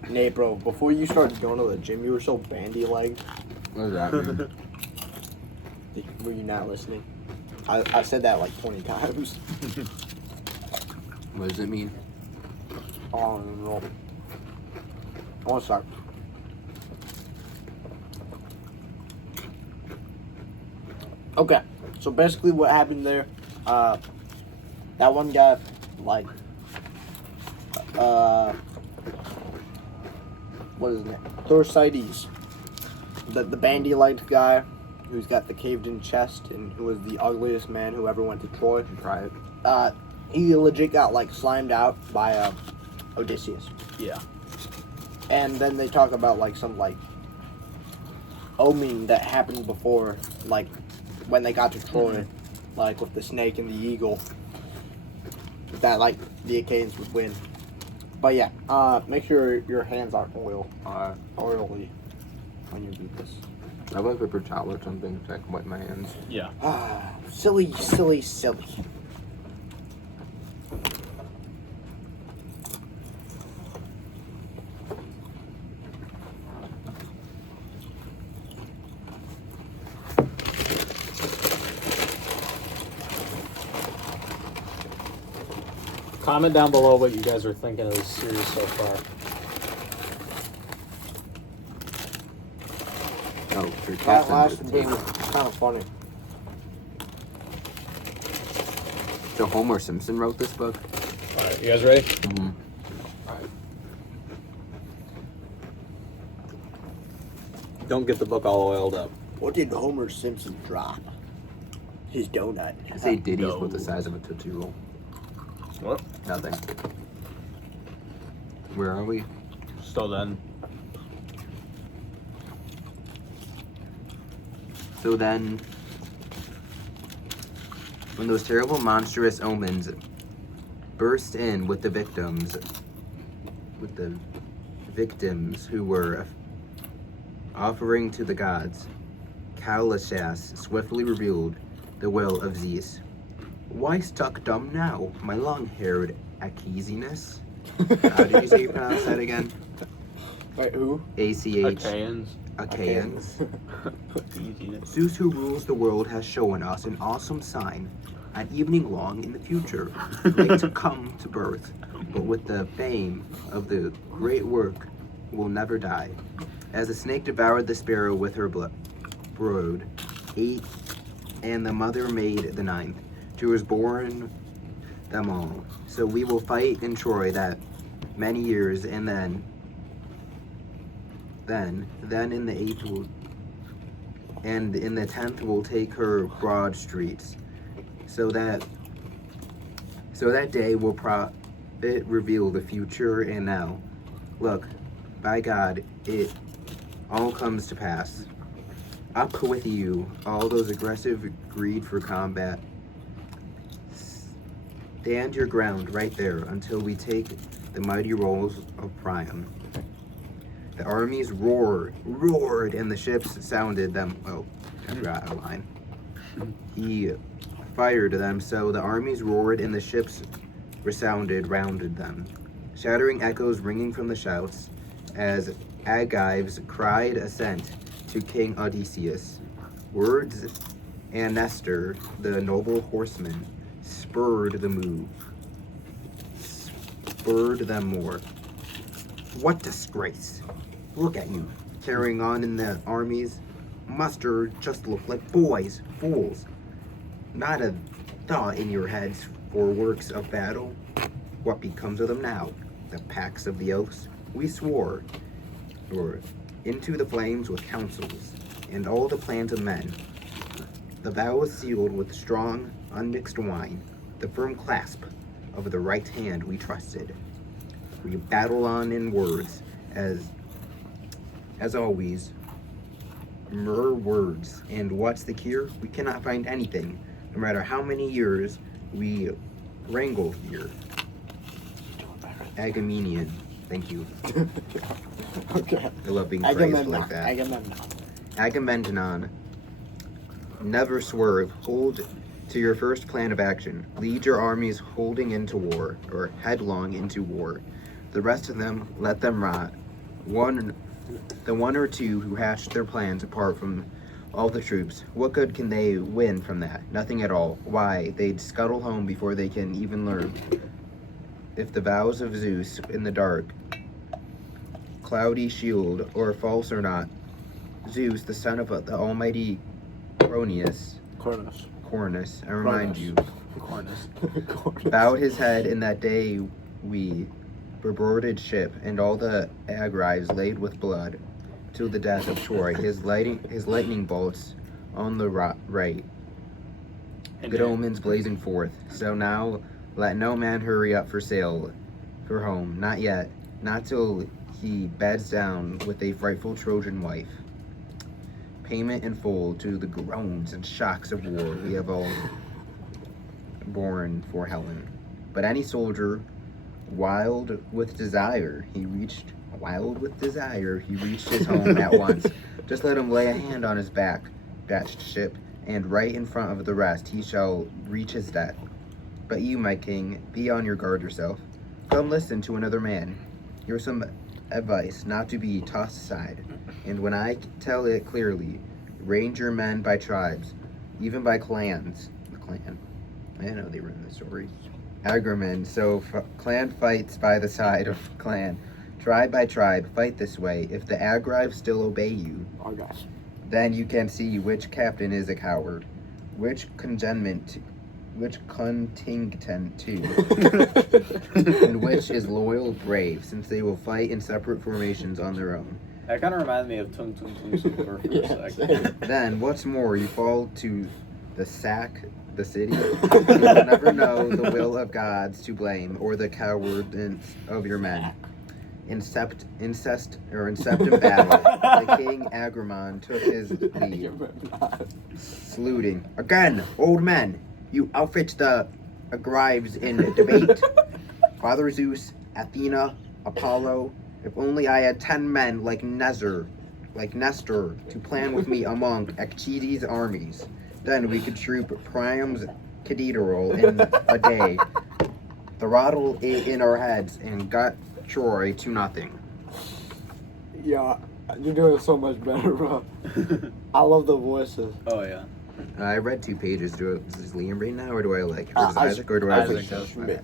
Nate, bro, before you started going to the gym, you were so bandy-legged. What does that mean? Were you not listening? I said that like 20 times. What does it mean? Oh, no. I want to start. Okay, so basically what happened there, that one guy, like, what is his name? Thersites. The bandy-legged guy who's got the caved-in chest and who was the ugliest man who ever went to Troy. Try it. He legit got, like, slimed out by, Odysseus. Yeah. And then they talk about, like, some, like, omen that happened before, like, when they got to Troy, like, with the snake and the eagle, that, like, the Achaeans would win. But, yeah, make sure your hands aren't oily when you do this. I have a paper towel or something so I can wipe my hands. Yeah. Silly, silly, silly. Comment down below what you guys are thinking of this series so far. Oh, your That cat's last under the bit table. was kind of funny. So Homer Simpson wrote this book? Alright, you guys ready? Mm-hmm. Don't get the book all oiled up. What did Homer Simpson drop? His donut. I say Diddy's No. with the size of a Tootsie Roll. What? Nothing. Where are we? So then, So then, when those terrible monstrous omens burst in with the victims who were offering to the gods, Calishas swiftly revealed the will of Zeus. Why stuck dumb now, my long-haired Achesinus? How did you say you pronounce that again? Wait, who? A-C-H. Achaeans. Achaeans. Easy. Zeus, who rules the world, has shown us an awesome sign. An evening long in the future, late to come to birth, but with the fame of the great work will never die. As the snake devoured the sparrow with her brood, ate, and the mother made the ninth, she was born them all. So we will fight in Troy that many years, and then in the eighth and in the 10th we'll take her broad streets. So that day will it reveal the future and now. Look, by God, it all comes to pass. Up with you, all those aggressive greed for combat. Stand your ground right there until we take the mighty rolls of Priam. The armies roared, and the ships sounded them. Oh, I forgot a line. He fired them, so the armies roared and the ships resounded rounded them. Shattering echoes ringing from the shouts, as Agives cried assent to King Odysseus. Words and Nestor, the noble horseman, spurred them more. What disgrace! Look at you, carrying on in the armies. Muster just look like boys, fools. Not a thought in your heads for works of battle. What becomes of them now? The pacts of the oaths we swore, or into the flames with counsels, and all the plans of men. The vows sealed with strong, unmixed wine, the firm clasp of the right hand we trusted. We battle on in words, as always, mere words. And what's the cure? We cannot find anything, no matter how many years we wrangle here. Agamemnon, thank you. Okay. I love being praised like that. Agamemnon. Agamemnon, never swerve. Hold to your first plan of action. Lead your armies holding into war, or headlong into war. The rest of them, let them rot. The one or two who hatched their plans apart from all the troops, what good can they win from that? Nothing at all. Why, they'd scuttle home before they can even learn. If the vows of Zeus in the dark, cloudy shield, or false or not, Zeus, the son of the almighty Cronus, I remind you, bowed his head in that day we boarded ship, and all the Argives laid with blood, till the death of Troy. His lightning bolts on the right, good omens blazing forth. So now let no man hurry up for sail for home, not yet, not till he beds down with a frightful Trojan wife. Payment in full to the groans and shocks of war we have all borne for Helen. But any soldier wild with desire, he reached his home at once. Just let him lay a hand on his batched ship, and right in front of the rest he shall reach his death. But you, my king, be on your guard yourself. Come listen to another man. Here's some advice, not to be tossed aside. And when I tell it clearly, range your men by tribes, even by clans. The clan. I know they were in the story. Agriment, so clan fights by the side of clan. Tribe by tribe, fight this way. If the Argives still obey you, then you can see which captain is a coward, which contingent too, and which is loyal, brave, since they will fight in separate formations on their own. That kind of reminds me of Tung Tung Tung Super for a second. Then, what's more, you fall to the city. You will never know the will of gods to blame, or the cowardice of your men. inceptive battle, the king Agramon took his lead, saluting. Again, old men, you outfit the Agrives in debate. Father Zeus, Athena, Apollo, if only I had 10 men like Nestor to plan with me among Achates' armies. Then we could troop Priam's cathedral in a day. The rattle in our heads and got Troy to nothing. Yeah, you're doing so much better, bro. I love the voices. Oh yeah. I read 2 pages. Does Liam read now, or do I like? Or does I- Isaac, or do I? Isaac does. Okay.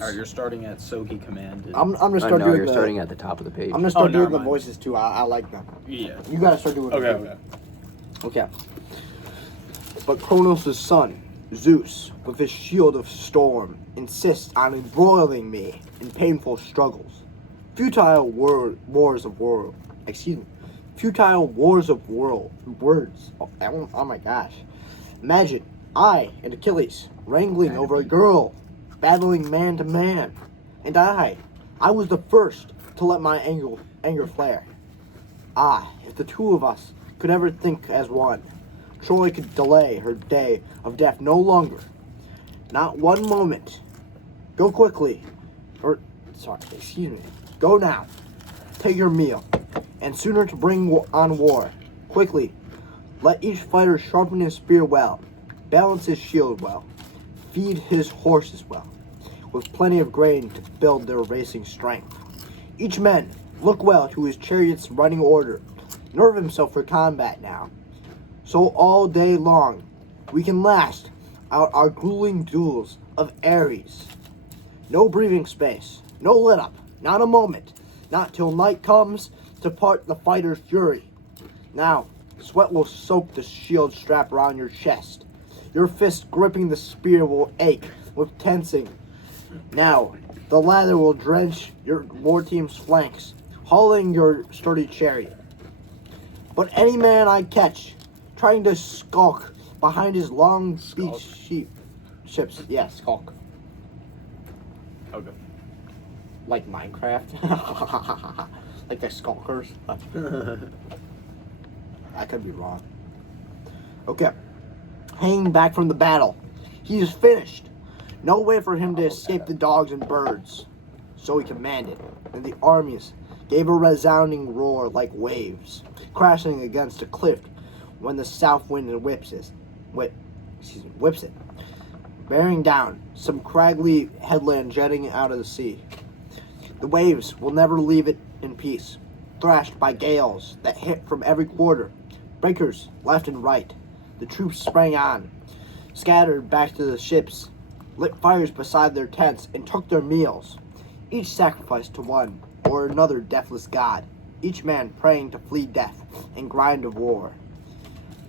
All right, you're starting at so he commanded. I'm gonna start no, doing you're the. starting at the top of the page. I'm gonna start never doing the mind. voices too. I like them. Yeah. You gotta start doing. Okay. them too. Okay. Okay. But Kronos' son, Zeus, with his shield of storm, insists on embroiling me in painful struggles. Futile wars of world. Excuse me. Futile wars of words. Oh my gosh. Imagine I and Achilles wrangling over a girl, battling man to man, and I was the first to let my anger flare. If the two of us could ever think as one, Troy could delay her day of death no longer. Not one moment. Go quickly. Go now. Take your meal. And sooner to bring on war. Quickly. Let each fighter sharpen his spear well. Balance his shield well. Feed his horses well. With plenty of grain to build their racing strength. Each man look well to his chariot's running order. Nerve himself for combat now. So all day long, we can last out our grueling duels of Ares. No breathing space, no let up, not a moment, not till night comes to part the fighter's fury. Now, sweat will soak the shield strap around your chest. Your fist gripping the spear will ache with tensing. Now, the lather will drench your war team's flanks, hauling your sturdy chariot. But any man I catch trying to skulk behind his long beaked ships. Yeah, skulk. Okay. Like Minecraft. Like the skulkers. I could be wrong. Okay. Hanging back from the battle. He is finished. No way for him to escape the dogs and birds. So he commanded, and the armies gave a resounding roar like waves, crashing against a cliff when the south wind whips it, bearing down some craggy headland jetting out of the sea. The waves will never leave it in peace, thrashed by gales that hit from every quarter, breakers left and right. The troops sprang on, scattered back to the ships, lit fires beside their tents, and took their meals, each sacrificed to one or another deathless god, each man praying to flee death and grind of war.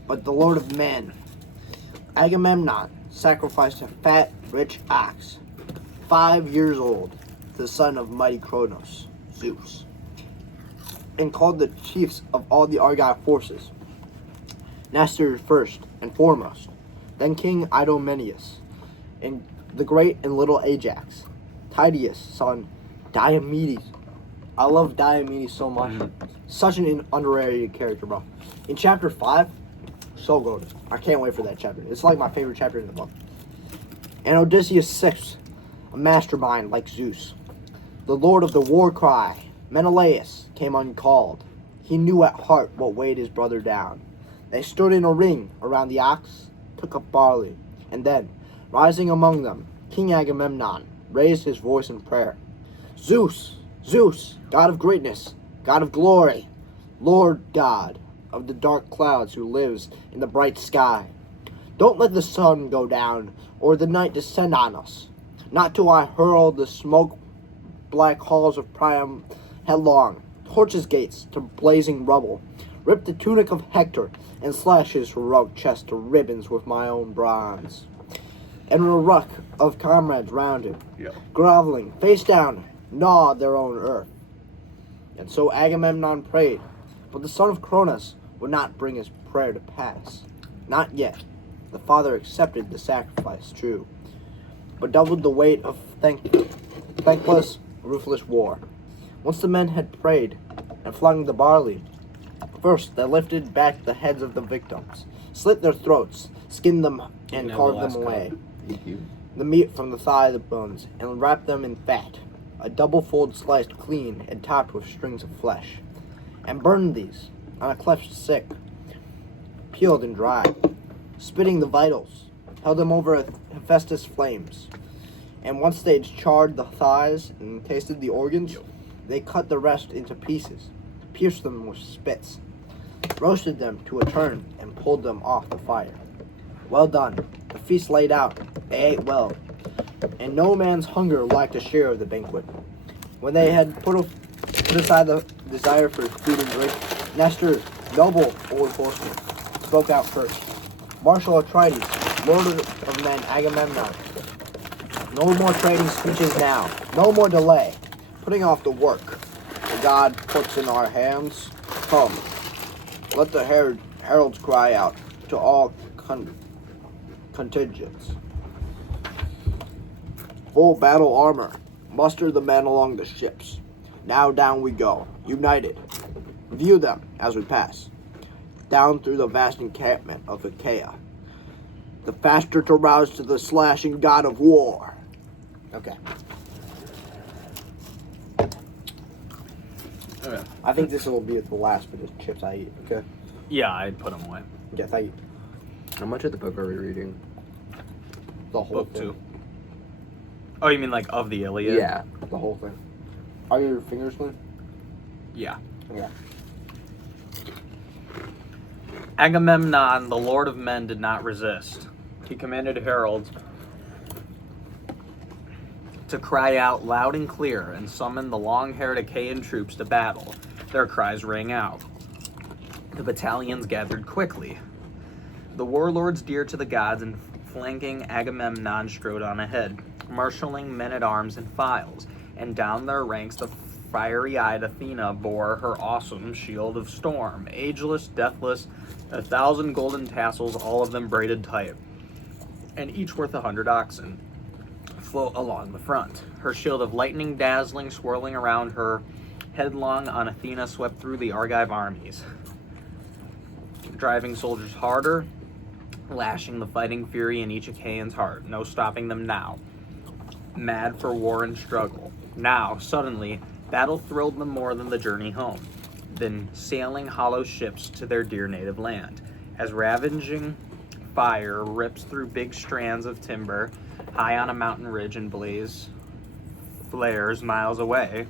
But the Lord of Men, Agamemnon, sacrificed a fat, rich ox, 5 years old, to the son of mighty Kronos, Zeus, and called the chiefs of all the Argive forces, Nestor first and foremost, then King Idomeneus, and the great and little Ajax, Tydeus' son, Diomedes. I love Diomedes so much. Such an underrated character, bro. In chapter 5, so good. I can't wait for that chapter. It's like my favorite chapter in the book. And Odysseus 6, a mastermind like Zeus. The lord of the war cry, Menelaus, came uncalled. He knew at heart what weighed his brother down. They stood in a ring around the ox, took up barley, and then, rising among them, King Agamemnon raised his voice in prayer. Zeus, Zeus, God of greatness, God of glory, Lord God of the dark clouds who lives in the bright sky. Don't let the sun go down or the night descend on us, not till I hurl the smoke-black halls of Priam headlong, torch his gates to blazing rubble, rip the tunic of Hector, and slash his heroic chest to ribbons with my own bronze. And a ruck of comrades round him, groveling, face down, gnawed their own earth. And so Agamemnon prayed, but the son of Kronos would not bring his prayer to pass. Not yet. The father accepted the sacrifice, true, but doubled the weight of thankless, ruthless war. Once the men had prayed and flung the barley, first they lifted back the heads of the victims, slit their throats, skinned them, and carved them away. The meat from the thigh of the bones, and wrapped them in fat, a double fold sliced clean and topped with strings of flesh, and burned these on a cleft stick, peeled and dried, spitting the vitals, held them over Hephaestus flames. And once they'd charred the thighs and tasted the organs, they cut the rest into pieces, pierced them with spits, roasted them to a turn, and pulled them off the fire. Well done. The feast laid out. They ate well, and no man's hunger lacked a share of the banquet. When they had put aside the desire for food and drink, Nestor, noble old horseman, spoke out first. Marshal Atrides, lord of men Agamemnon, no more trading speeches now, no more delay, putting off the work the God puts in our hands. Come, let the heralds cry out to all contingents. Full battle armor, muster the men along the ships. Now down we go, united. View them as we pass, down through the vast encampment of Achaia, the faster to rouse to the slashing god of war. Okay. Okay. I think this will be the last bit of chips I eat. Okay. Yeah, I'd put them away. Yeah, thank you. How much of the book are we reading? The whole Book thing. 2. Oh, you mean like of the Iliad? Yeah. The whole thing. Are your fingers clean? Yeah. Yeah. Agamemnon, the lord of men, did not resist. He commanded heralds to cry out loud and clear and summon the long-haired Achaean troops to battle. Their cries rang out. The battalions gathered quickly. The warlords dear to the gods and flanking Agamemnon strode on ahead, marshaling men-at-arms in files, and down their ranks the fiery-eyed Athena bore her awesome shield of storm, ageless, deathless, 1,000 golden tassels, all of them braided tight, and each worth 100 oxen, float along the front. Her shield of lightning dazzling, swirling around her, headlong on Athena swept through the Argive armies, driving soldiers harder, lashing the fighting fury in each Achaean's heart. No stopping them now. Mad for war and struggle. Now, suddenly, battle thrilled them more than the journey home, than sailing hollow ships to their dear native land. As ravaging fire rips through big strands of timber high on a mountain ridge and blaze flares miles away,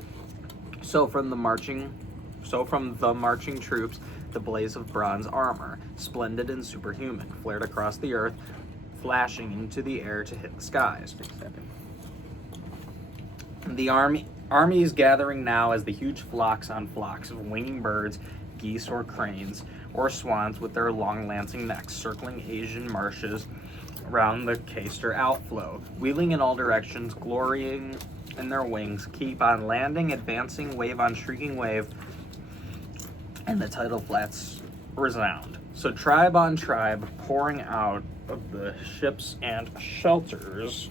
so from the marching troops, the blaze of bronze armor, splendid and superhuman, flared across the earth, flashing into the air to hit the skies. The armies gathering now as the huge flocks on flocks of winging birds, geese or cranes, or swans with their long lancing necks, circling Asian marshes round the Caster outflow, wheeling in all directions, glorying in their wings, keep on landing, advancing, wave on shrieking wave, and the tidal flats resound. So tribe on tribe pouring out of the ships and shelters,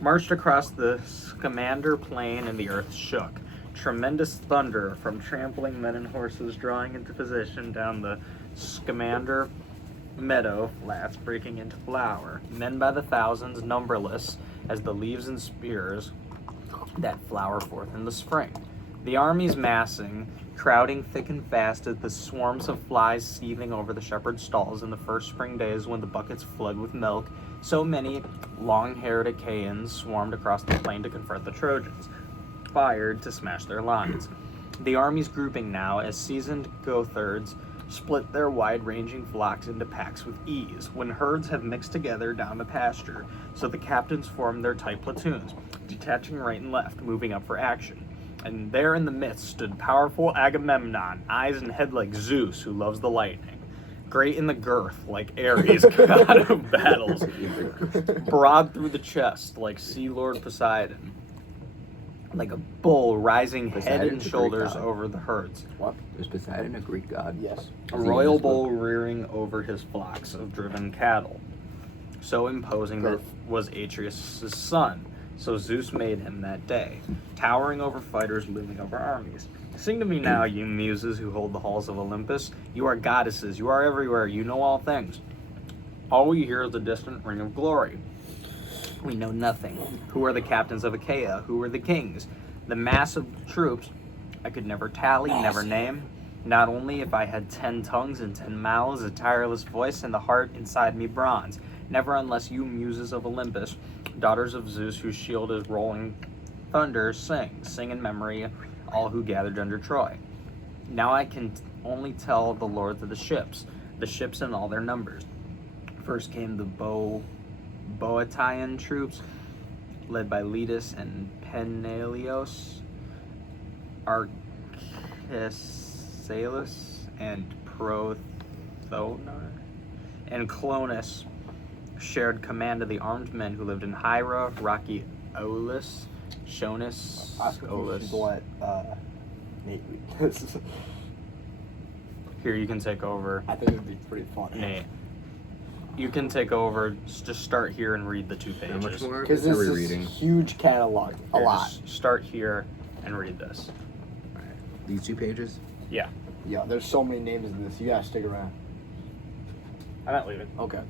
marched across the Scamander plain, and the earth shook. Tremendous thunder from trampling men and horses drawing into position down the Scamander meadow flats, breaking into flower. Men by the thousands, numberless as the leaves and spears that flower forth in the spring. The armies massing, crowding thick and fast as the swarms of flies seething over the shepherd's stalls in the first spring days when the buckets flood with milk. So many long-haired Achaeans swarmed across the plain to confront the Trojans, fired to smash their lines. The armies grouping now as seasoned goatherds split their wide-ranging flocks into packs with ease, when herds have mixed together down the pasture, so the captains formed their tight platoons, detaching right and left, moving up for action. And there in the midst stood powerful Agamemnon, eyes and head like Zeus, who loves the lightning, great in the girth like Ares, god of battles, broad through the chest like Sea Lord Poseidon, like a bull rising head and Poseidon's a Greek shoulders god. over the herds. What? Is Poseidon a Greek god? Yes. A Is he in royal this book? bull rearing over his flocks of driven cattle. So imposing that was Atreus' son, So Zeus made him that day, towering over fighters, looming over armies. Sing to me now, you muses who hold the halls of Olympus. You are goddesses, you are everywhere, you know all things. All we hear is the distant ring of glory. We know nothing. Who are the captains of Achaia? Who are the kings? The mass of troops I could never tally, never name. Not only if I had 10 tongues and 10 mouths, a tireless voice, and the heart inside me bronze. Never unless you muses of Olympus, daughters of Zeus whose shield is rolling thunder, sing in memory all who gathered under Troy. Now I can only tell the lords of the ships and all their numbers. First came the Boeotian troops, led by Letus and Peneleos, Arcesilaus and Prothonor, and Clonus shared command of the armed men who lived in Hyra, rocky Olus, Shonus, Olus. Let Nate read this. Here, you can take over. I think it'd be pretty funny. Nate, you can take over. Just start here and read the 2 How much pages. more Because are this we is reading? huge catalog. A Here, lot. just start here and read this. These 2 pages? Yeah, Yeah, there's so many names in this. You gotta stick around. I'm not leaving. Okay.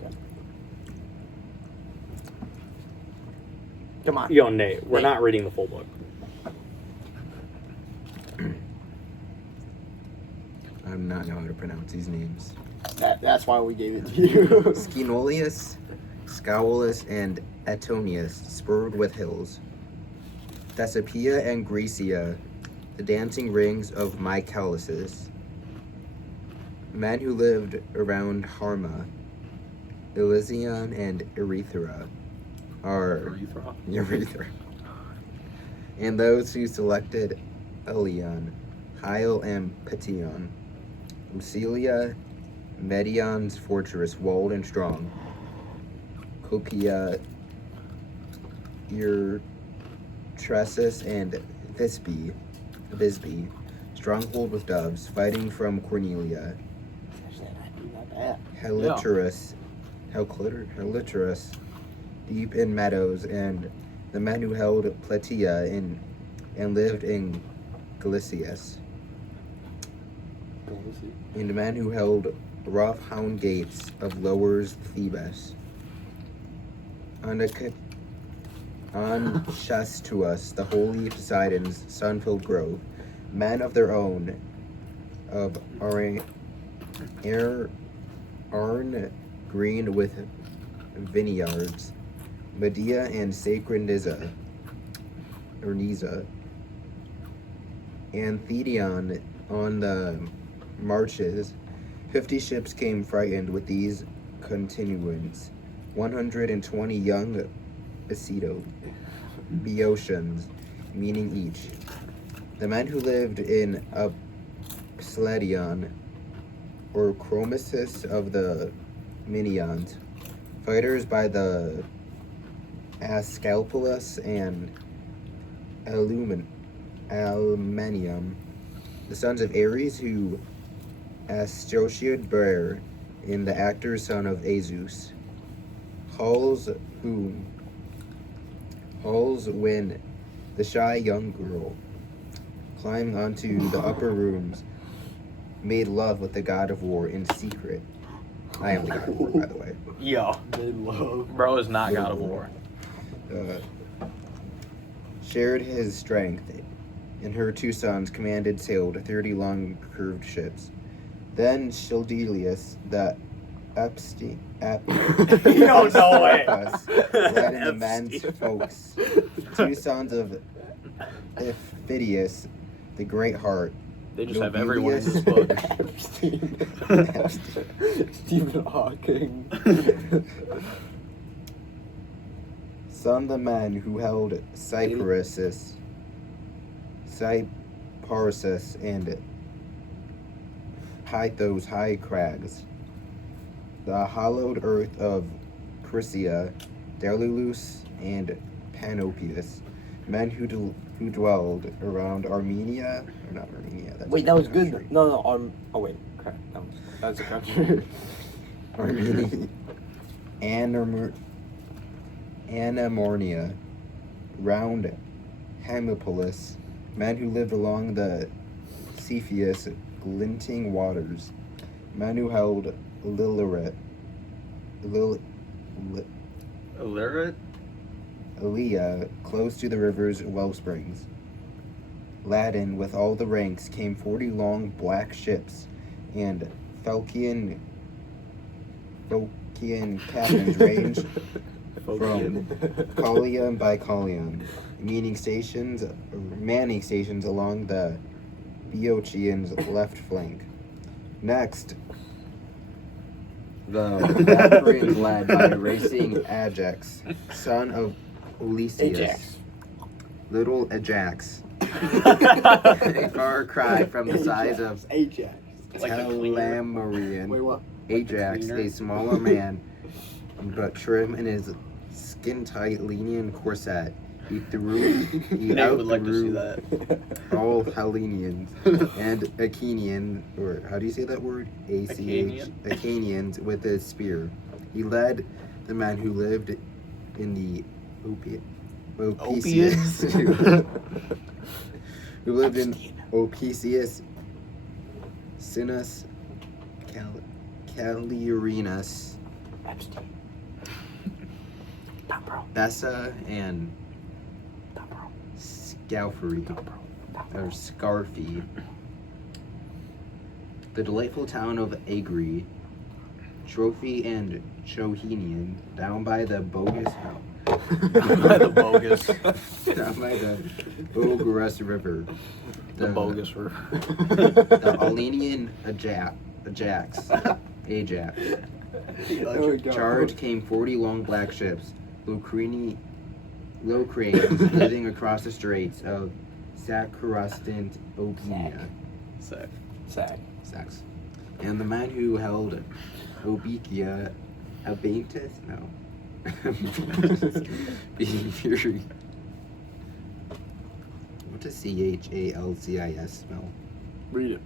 Come on. Yo, Nate, we're Nate. not reading the full book. I do not know how to pronounce these names. That's why we gave it to you. Scinolius, Scowulus, and Etonius, spurred with hills. Thesapia and Grecia, the dancing rings of Mycalus. Men who lived around Harma, Elysium, and Erythra are Urethra. And those who selected Ilion, Hyle, and Petion. Celia, Medion's fortress, walled and strong. Copia, Tressus, and Thisbe, stronghold with doves, fighting from Cornelia. Heliturus, deep in meadows, and the men who held Plataea and lived in Galicius, and the men who held rough hound gates of Lowers Thebes. On Chestuus, the holy Poseidon's sun-filled grove, men of their own, of Arn green with vineyards, Medea and sacred Nisa, and Thedion on the marches. 50 ships came frightened with these continuance, 120 young Boeotians, meaning each. The men who lived in Palladion, or Chromisus of the Minions, fighters by the Ascalpulus and Aluminium, the sons of Ares who Astociad bare, in the actor's son of Azus. Halls when the shy young girl, climbing onto the upper rooms, made love with the god of war in secret. I am the god of war, by the way. Yo, Made love. bro is not God of War. Shared his strength, and her 2 sons commanded sailed 30 long curved ships. Then Schildelius, the Epstein, Yo, no way. led in the men's folks, 2 sons of Iphidius, the great heart. They just have everyone in this book. Epstein. Stephen Hawking. Son the men who held Cyparissus, and Pythos high crags, the hollowed earth of Chrysia, Delulus, and Panopius, men who dwelled around Armenia, or not Armenia. That's Wait, a that was country. good. No. Oh wait, crap. That was a country. Armenia, Anamornia, round Hamapolis, men who lived along the Cepheus glinting waters, men who held Illiterate? Iliad close to the river's wellsprings. Laden, with all the ranks, came 40 long black ships, and Phoenician captains ranged from Collium by Collium, manning stations along the Boeotians' left flank. Next, the Bactrians led by racing Ajax, son of Ulysses. Ajax. Little Ajax. A far cry from the size of Ajax. Like a cleaner. Wait, Telamarian. what? Ajax, cleaner. a smaller man, but trim in his skin-tight Hellenian corset. He Nate would like to see that. all Hellenians and Achaeans, or how do you say that word? Achaean? Achaeans with his spear. He led the men who lived in the Opisius, who lived in Opisius, Sinus, Calirinus, Epstein. Stop, bro. Bessa, and Stop, bro. Scalfari, Stop, bro. or Scarfi. The delightful town of Agri, Trophy and Chohenian, down by the bogus By the bogus. down by the Bogus River. The bogus river. The Hellenian Ajax. There we go. Charge came 40 long black ships, low cranes living across the straits of Sacrostant Opinia. Sick. Sad. Sex. And the man who held Obicia Abantus? No. Being fury. What does Chalcis spell? Read it.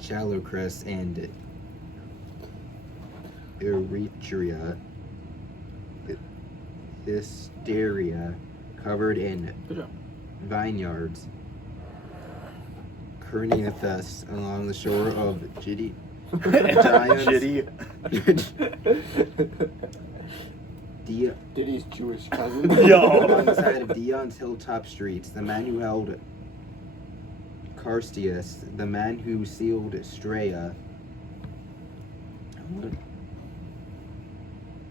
Chalocris and Eritrea, hysteria, covered in Good job. vineyards. Carnithus along the shore of Giddy. Jitty. Diddy's Jewish cousin. Yo. Alongside of Dion's hilltop streets, the man who held Carstius, the man who sealed Straea.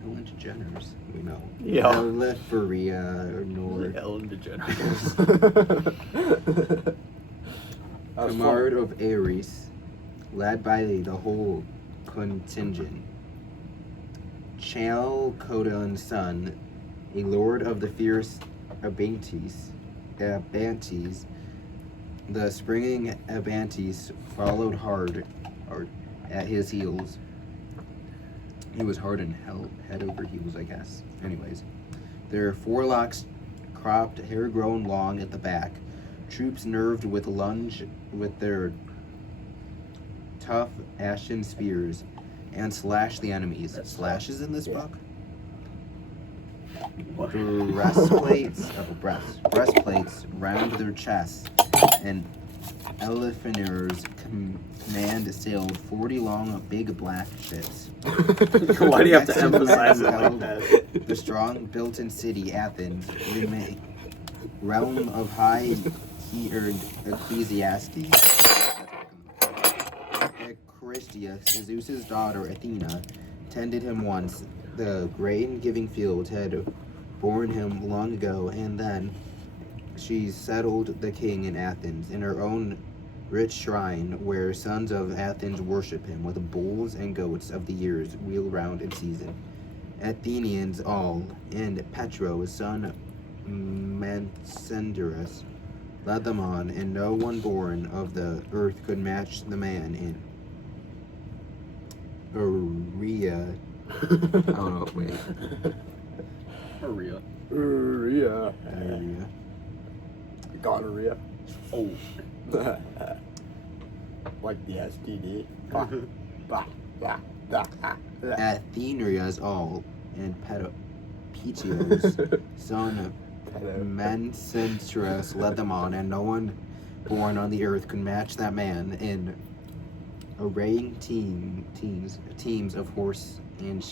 Ellen DeGeneres, we know. Yo. Lepharia, nor Ellen DeGeneres. Command of Ares, led by the whole contingent. Chalcodon's son, a lord of the fierce Abantes, the springing Abantes followed hard at his heels. He was hard and head over heels, I guess. Anyways, their forelocks cropped, hair grown long at the back. Troops nerved with lunge with their tough ashen spears and slash the enemies. That's Slashes in this Yeah. book? What? Breastplates round their chests, and Elephaner's command sailed 40 long big black ships. Why do you have to emphasize it like that? The strong built-in city, Athens, realm of high he-earned ecclesiastes. Chrystius, Zeus's daughter Athena, tended him once. The grain-giving fields had borne him long ago, and then she settled the king in Athens, in her own rich shrine, where sons of Athens worship him, with bulls and goats of the years wheel round in season. Athenians all, and Petro, son of Mancenderus, led them on, and no one born of the earth could match the man in Urea. Oh no, wait. Maria. Urea. Urea. Gonorrhea. Oh. Like the STD. Bah, bah, bah, bah, bah. Athenias all, and Petios, son of Mencensurus led them on, and no one born on the earth could match that man in arraying teams of horse and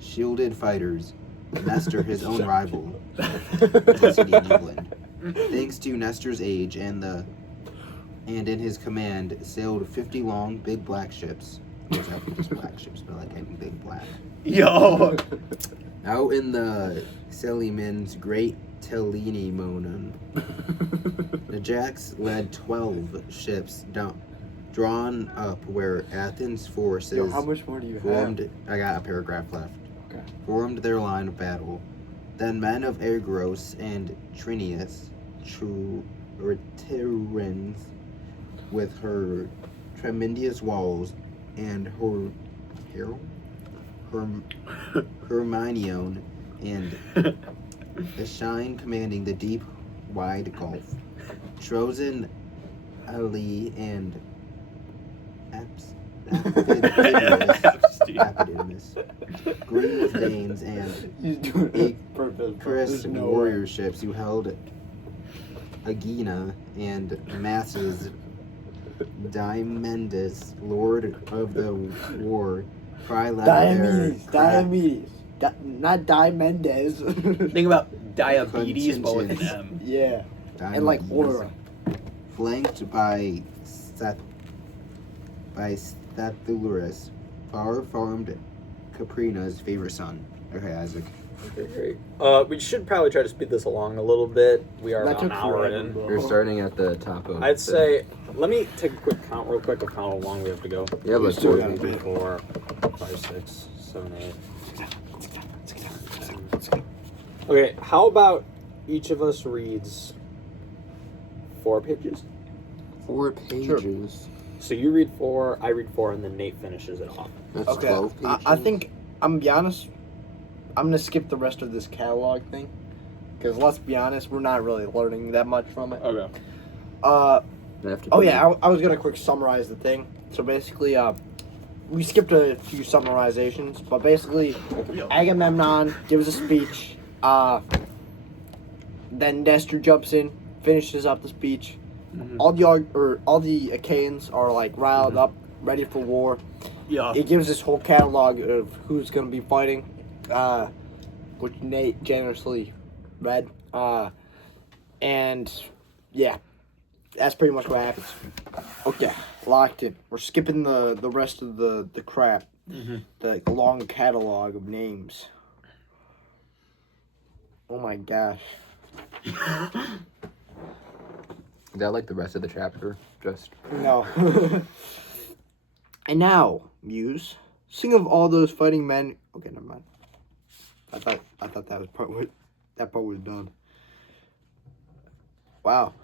shielded fighters. Nestor, his own rival, the city in England. Thanks to Nestor's age and in his command sailed 50 long, big black ships. Which I think just black ships, but like any big black. Yo! Out in the Seliman's great Telemonon, the Jacks led 12 ships drawn up where Athens' forces Yo, how much more do you formed. have? I got a paragraph left. Okay. Formed their line of battle. Then men of Argos and Trinius, Tyrins, with her tremendous walls, and Hermione and Eshine commanding the deep, wide gulf. Trojan, Ali, and Apodimus, Greek Danes, and Chris warrior ships who held Aegina and Masses. Diomedes, lord of the war, Diomedes. Not Diomedes. Think about diabetes, but with an M. Yeah. Diomedes, And like Aura. flanked by Stathyurus, far-farmed Caprina's favorite son. Okay, Isaac. Okay, great. We should probably try to speed this along a little bit. We are about an hour in. We're starting at the top of. I'd say, let me take a quick count real quick of how long we have to go. Yeah, let's do it. 3, 4, 5, 6, 7, 8. Okay, how about each of us reads 4 pages? 4 pages. So you read 4, I read 4, and then Nate finishes it off. That's Okay. 12 pages. I think, I'm gonna be honest, I'm gonna skip the rest of this catalog thing. Because let's be honest, we're not really learning that much from it. Okay. I was gonna quick summarize the thing. So basically, we skipped a few summarizations, but basically, Agamemnon gives a speech. Then Nestor jumps in, finishes up the speech. Mm-hmm. All the Achaeans are like riled up, ready for war. Yeah. It gives this whole catalog of who's gonna be fighting, which Nate generously read. And yeah, that's pretty much what happens. Okay, locked in. We're skipping the rest of the crap. Mm-hmm. The long catalog of names. Oh my gosh. Is that like the rest of the chapter? Just. No. And now, Muse, sing of all those fighting men. Okay, never mind. I thought that was that part was done. Wow.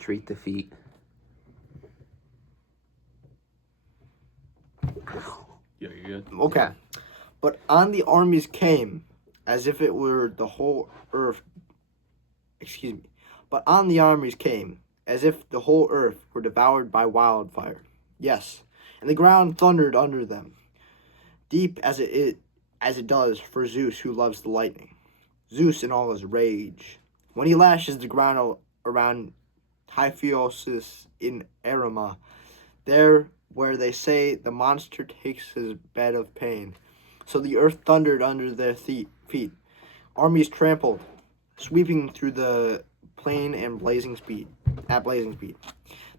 Treat the feet. Yeah, you're good. Okay. But on the armies came, as if it were the whole earth. Excuse me. But on the armies came, as if the whole earth were devoured by wildfire. Yes, and the ground thundered under them, deep as it does for Zeus who loves the lightning. Zeus in all his rage, when he lashes the ground around Typhoeus in Arima, there where they say the monster takes his bed of pain. So the earth thundered under their feet. Armies trampled, sweeping through the plain at blazing speed.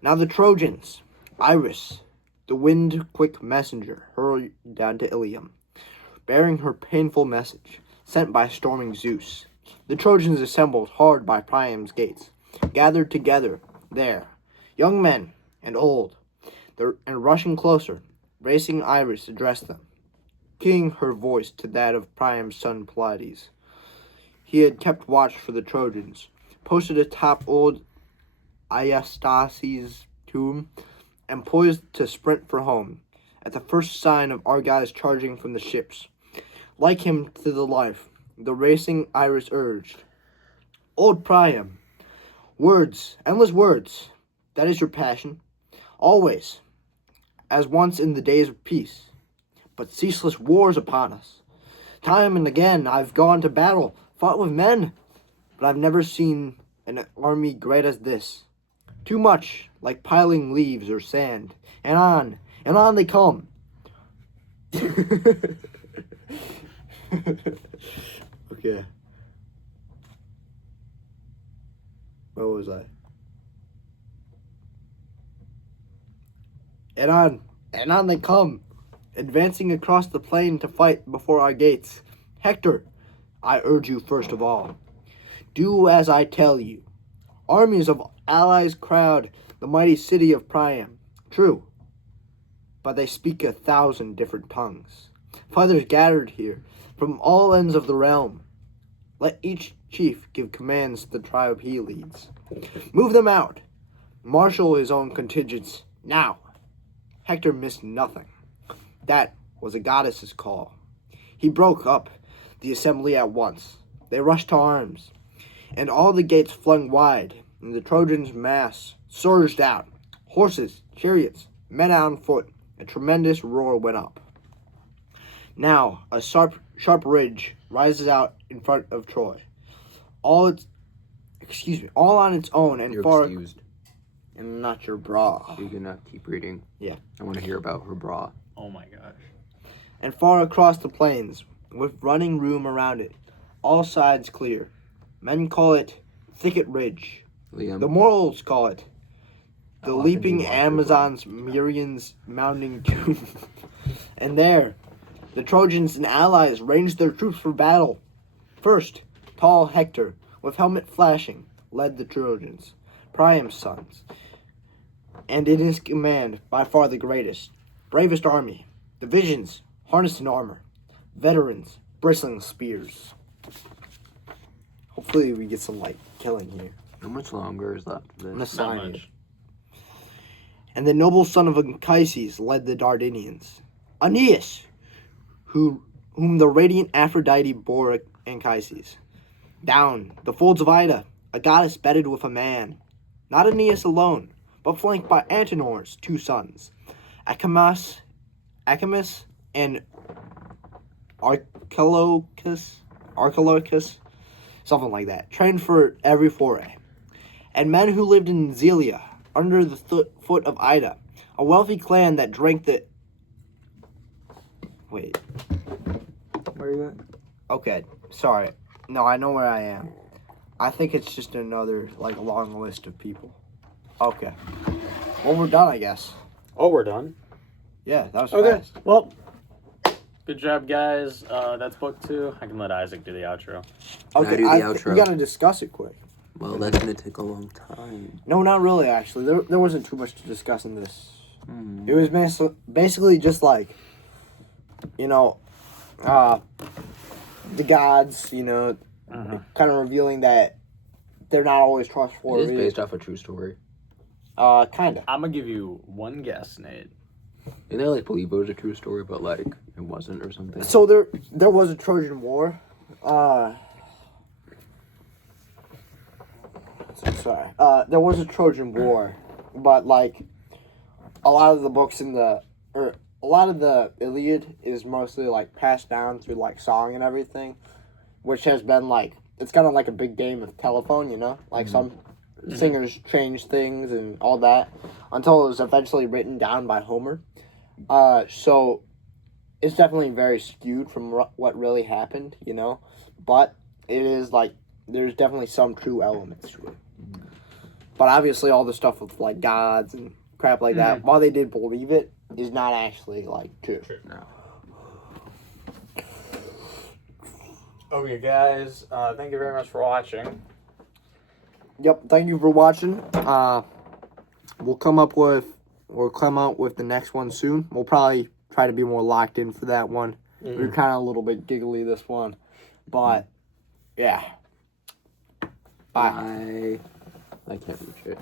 Now the Trojans, Iris, the wind-quick messenger, hurried down to Ilium, bearing her painful message, sent by storming Zeus. The Trojans assembled hard by Priam's gates, gathered together there, young men and old, and rushing closer, racing Iris addressed them, keying her voice to that of Priam's son Pylades. He had kept watch for the Trojans, posted atop old Iastases' tomb, and poised to sprint for home at the first sign of Argives charging from the ships. Like him to the life, the racing Iris urged, "Old Priam, words, endless words, that is your passion, always, as once in the days of peace. But ceaseless wars upon us. Time and again I've gone to battle, fought with men, but I've never seen an army great as this. Too much like piling leaves or sand, and on they come. Okay. Where was I? And on they come, advancing across the plain to fight before our gates. Hector, I urge you first of all, do as I tell you. Armies of allies crowd the mighty city of Priam. True, but they speak 1,000 different tongues. Fathers gathered here from all ends of the realm. Let each chief give commands to the tribe he leads. Move them out. Marshal his own contingents now. Hector missed nothing. That was a goddess's call. He broke up the assembly at once. They rushed to arms, and all the gates flung wide, and the Trojans' mass surged out. Horses, chariots, men on foot, a tremendous roar went up. Now a sharp ridge rises out in front of Troy. All on its own and You're far. excused. And not your bra. You can keep reading. Yeah. I want to hear about her bra. Oh my gosh. And far across the plains, with running room around it, all sides clear. Men call it Thicket Ridge. Liam. The mortals call it the How often do you leaping watch your Amazon's myriads mounting tomb. And there, the Trojans and allies ranged their troops for battle. First, tall Hector, with helmet flashing, led the Trojans, Priam's sons, and in his command, by far the greatest, bravest army, divisions, harnessed in armor, veterans, bristling spears. Hopefully we get some, killing here. How much longer is left of I'm gonna this? sign Not it. much. And the noble son of Anchises led the Dardanians. Aeneas, whom the radiant Aphrodite bore Anchises. Down the folds of Ida, a goddess bedded with a man. Not Aeneas alone, but flanked by Antenor's 2 sons, Acamas and Archelochus, something like that, trained for every foray. And men who lived in Zelia, under the foot of Ida, a wealthy clan that drank the... Wait. Where are you at? Okay, sorry. No, I know where I am. I think it's just another, long list of people. Okay. Well, we're done, I guess. Oh, we're done. Yeah, that was Okay. fast. Well, good job, guys. That's book 2. I can let Isaac do the outro. Can I do the outro? We gotta discuss it quick. Well, that's going to take a long time. No, not really, actually. There wasn't too much to discuss in this. It was basically just the gods, kind of revealing that they're not always It trustworthy. is based off a true story. Kind of. I'm going to give you one guess, Nate. And they believe it was a true story, but it wasn't or something. So there was a Trojan War. Sorry. There was a Trojan War, but a lot of the books a lot of the Iliad is mostly passed down through song and everything, which has been it's kind of like a big game of telephone, some singers change things and all that until it was eventually written down by Homer. So it's definitely very skewed from what really happened, but it is there's definitely some true elements to it. But obviously all the stuff with gods and crap like that, while they did believe it, is not actually true. No. Okay, guys. Thank you very much for watching. Yep, thank you for watching. We'll come out with the next one soon. We'll probably try to be more locked in for that one. We were kind of a little bit giggly this one, but yeah. Bye. I can't reach it.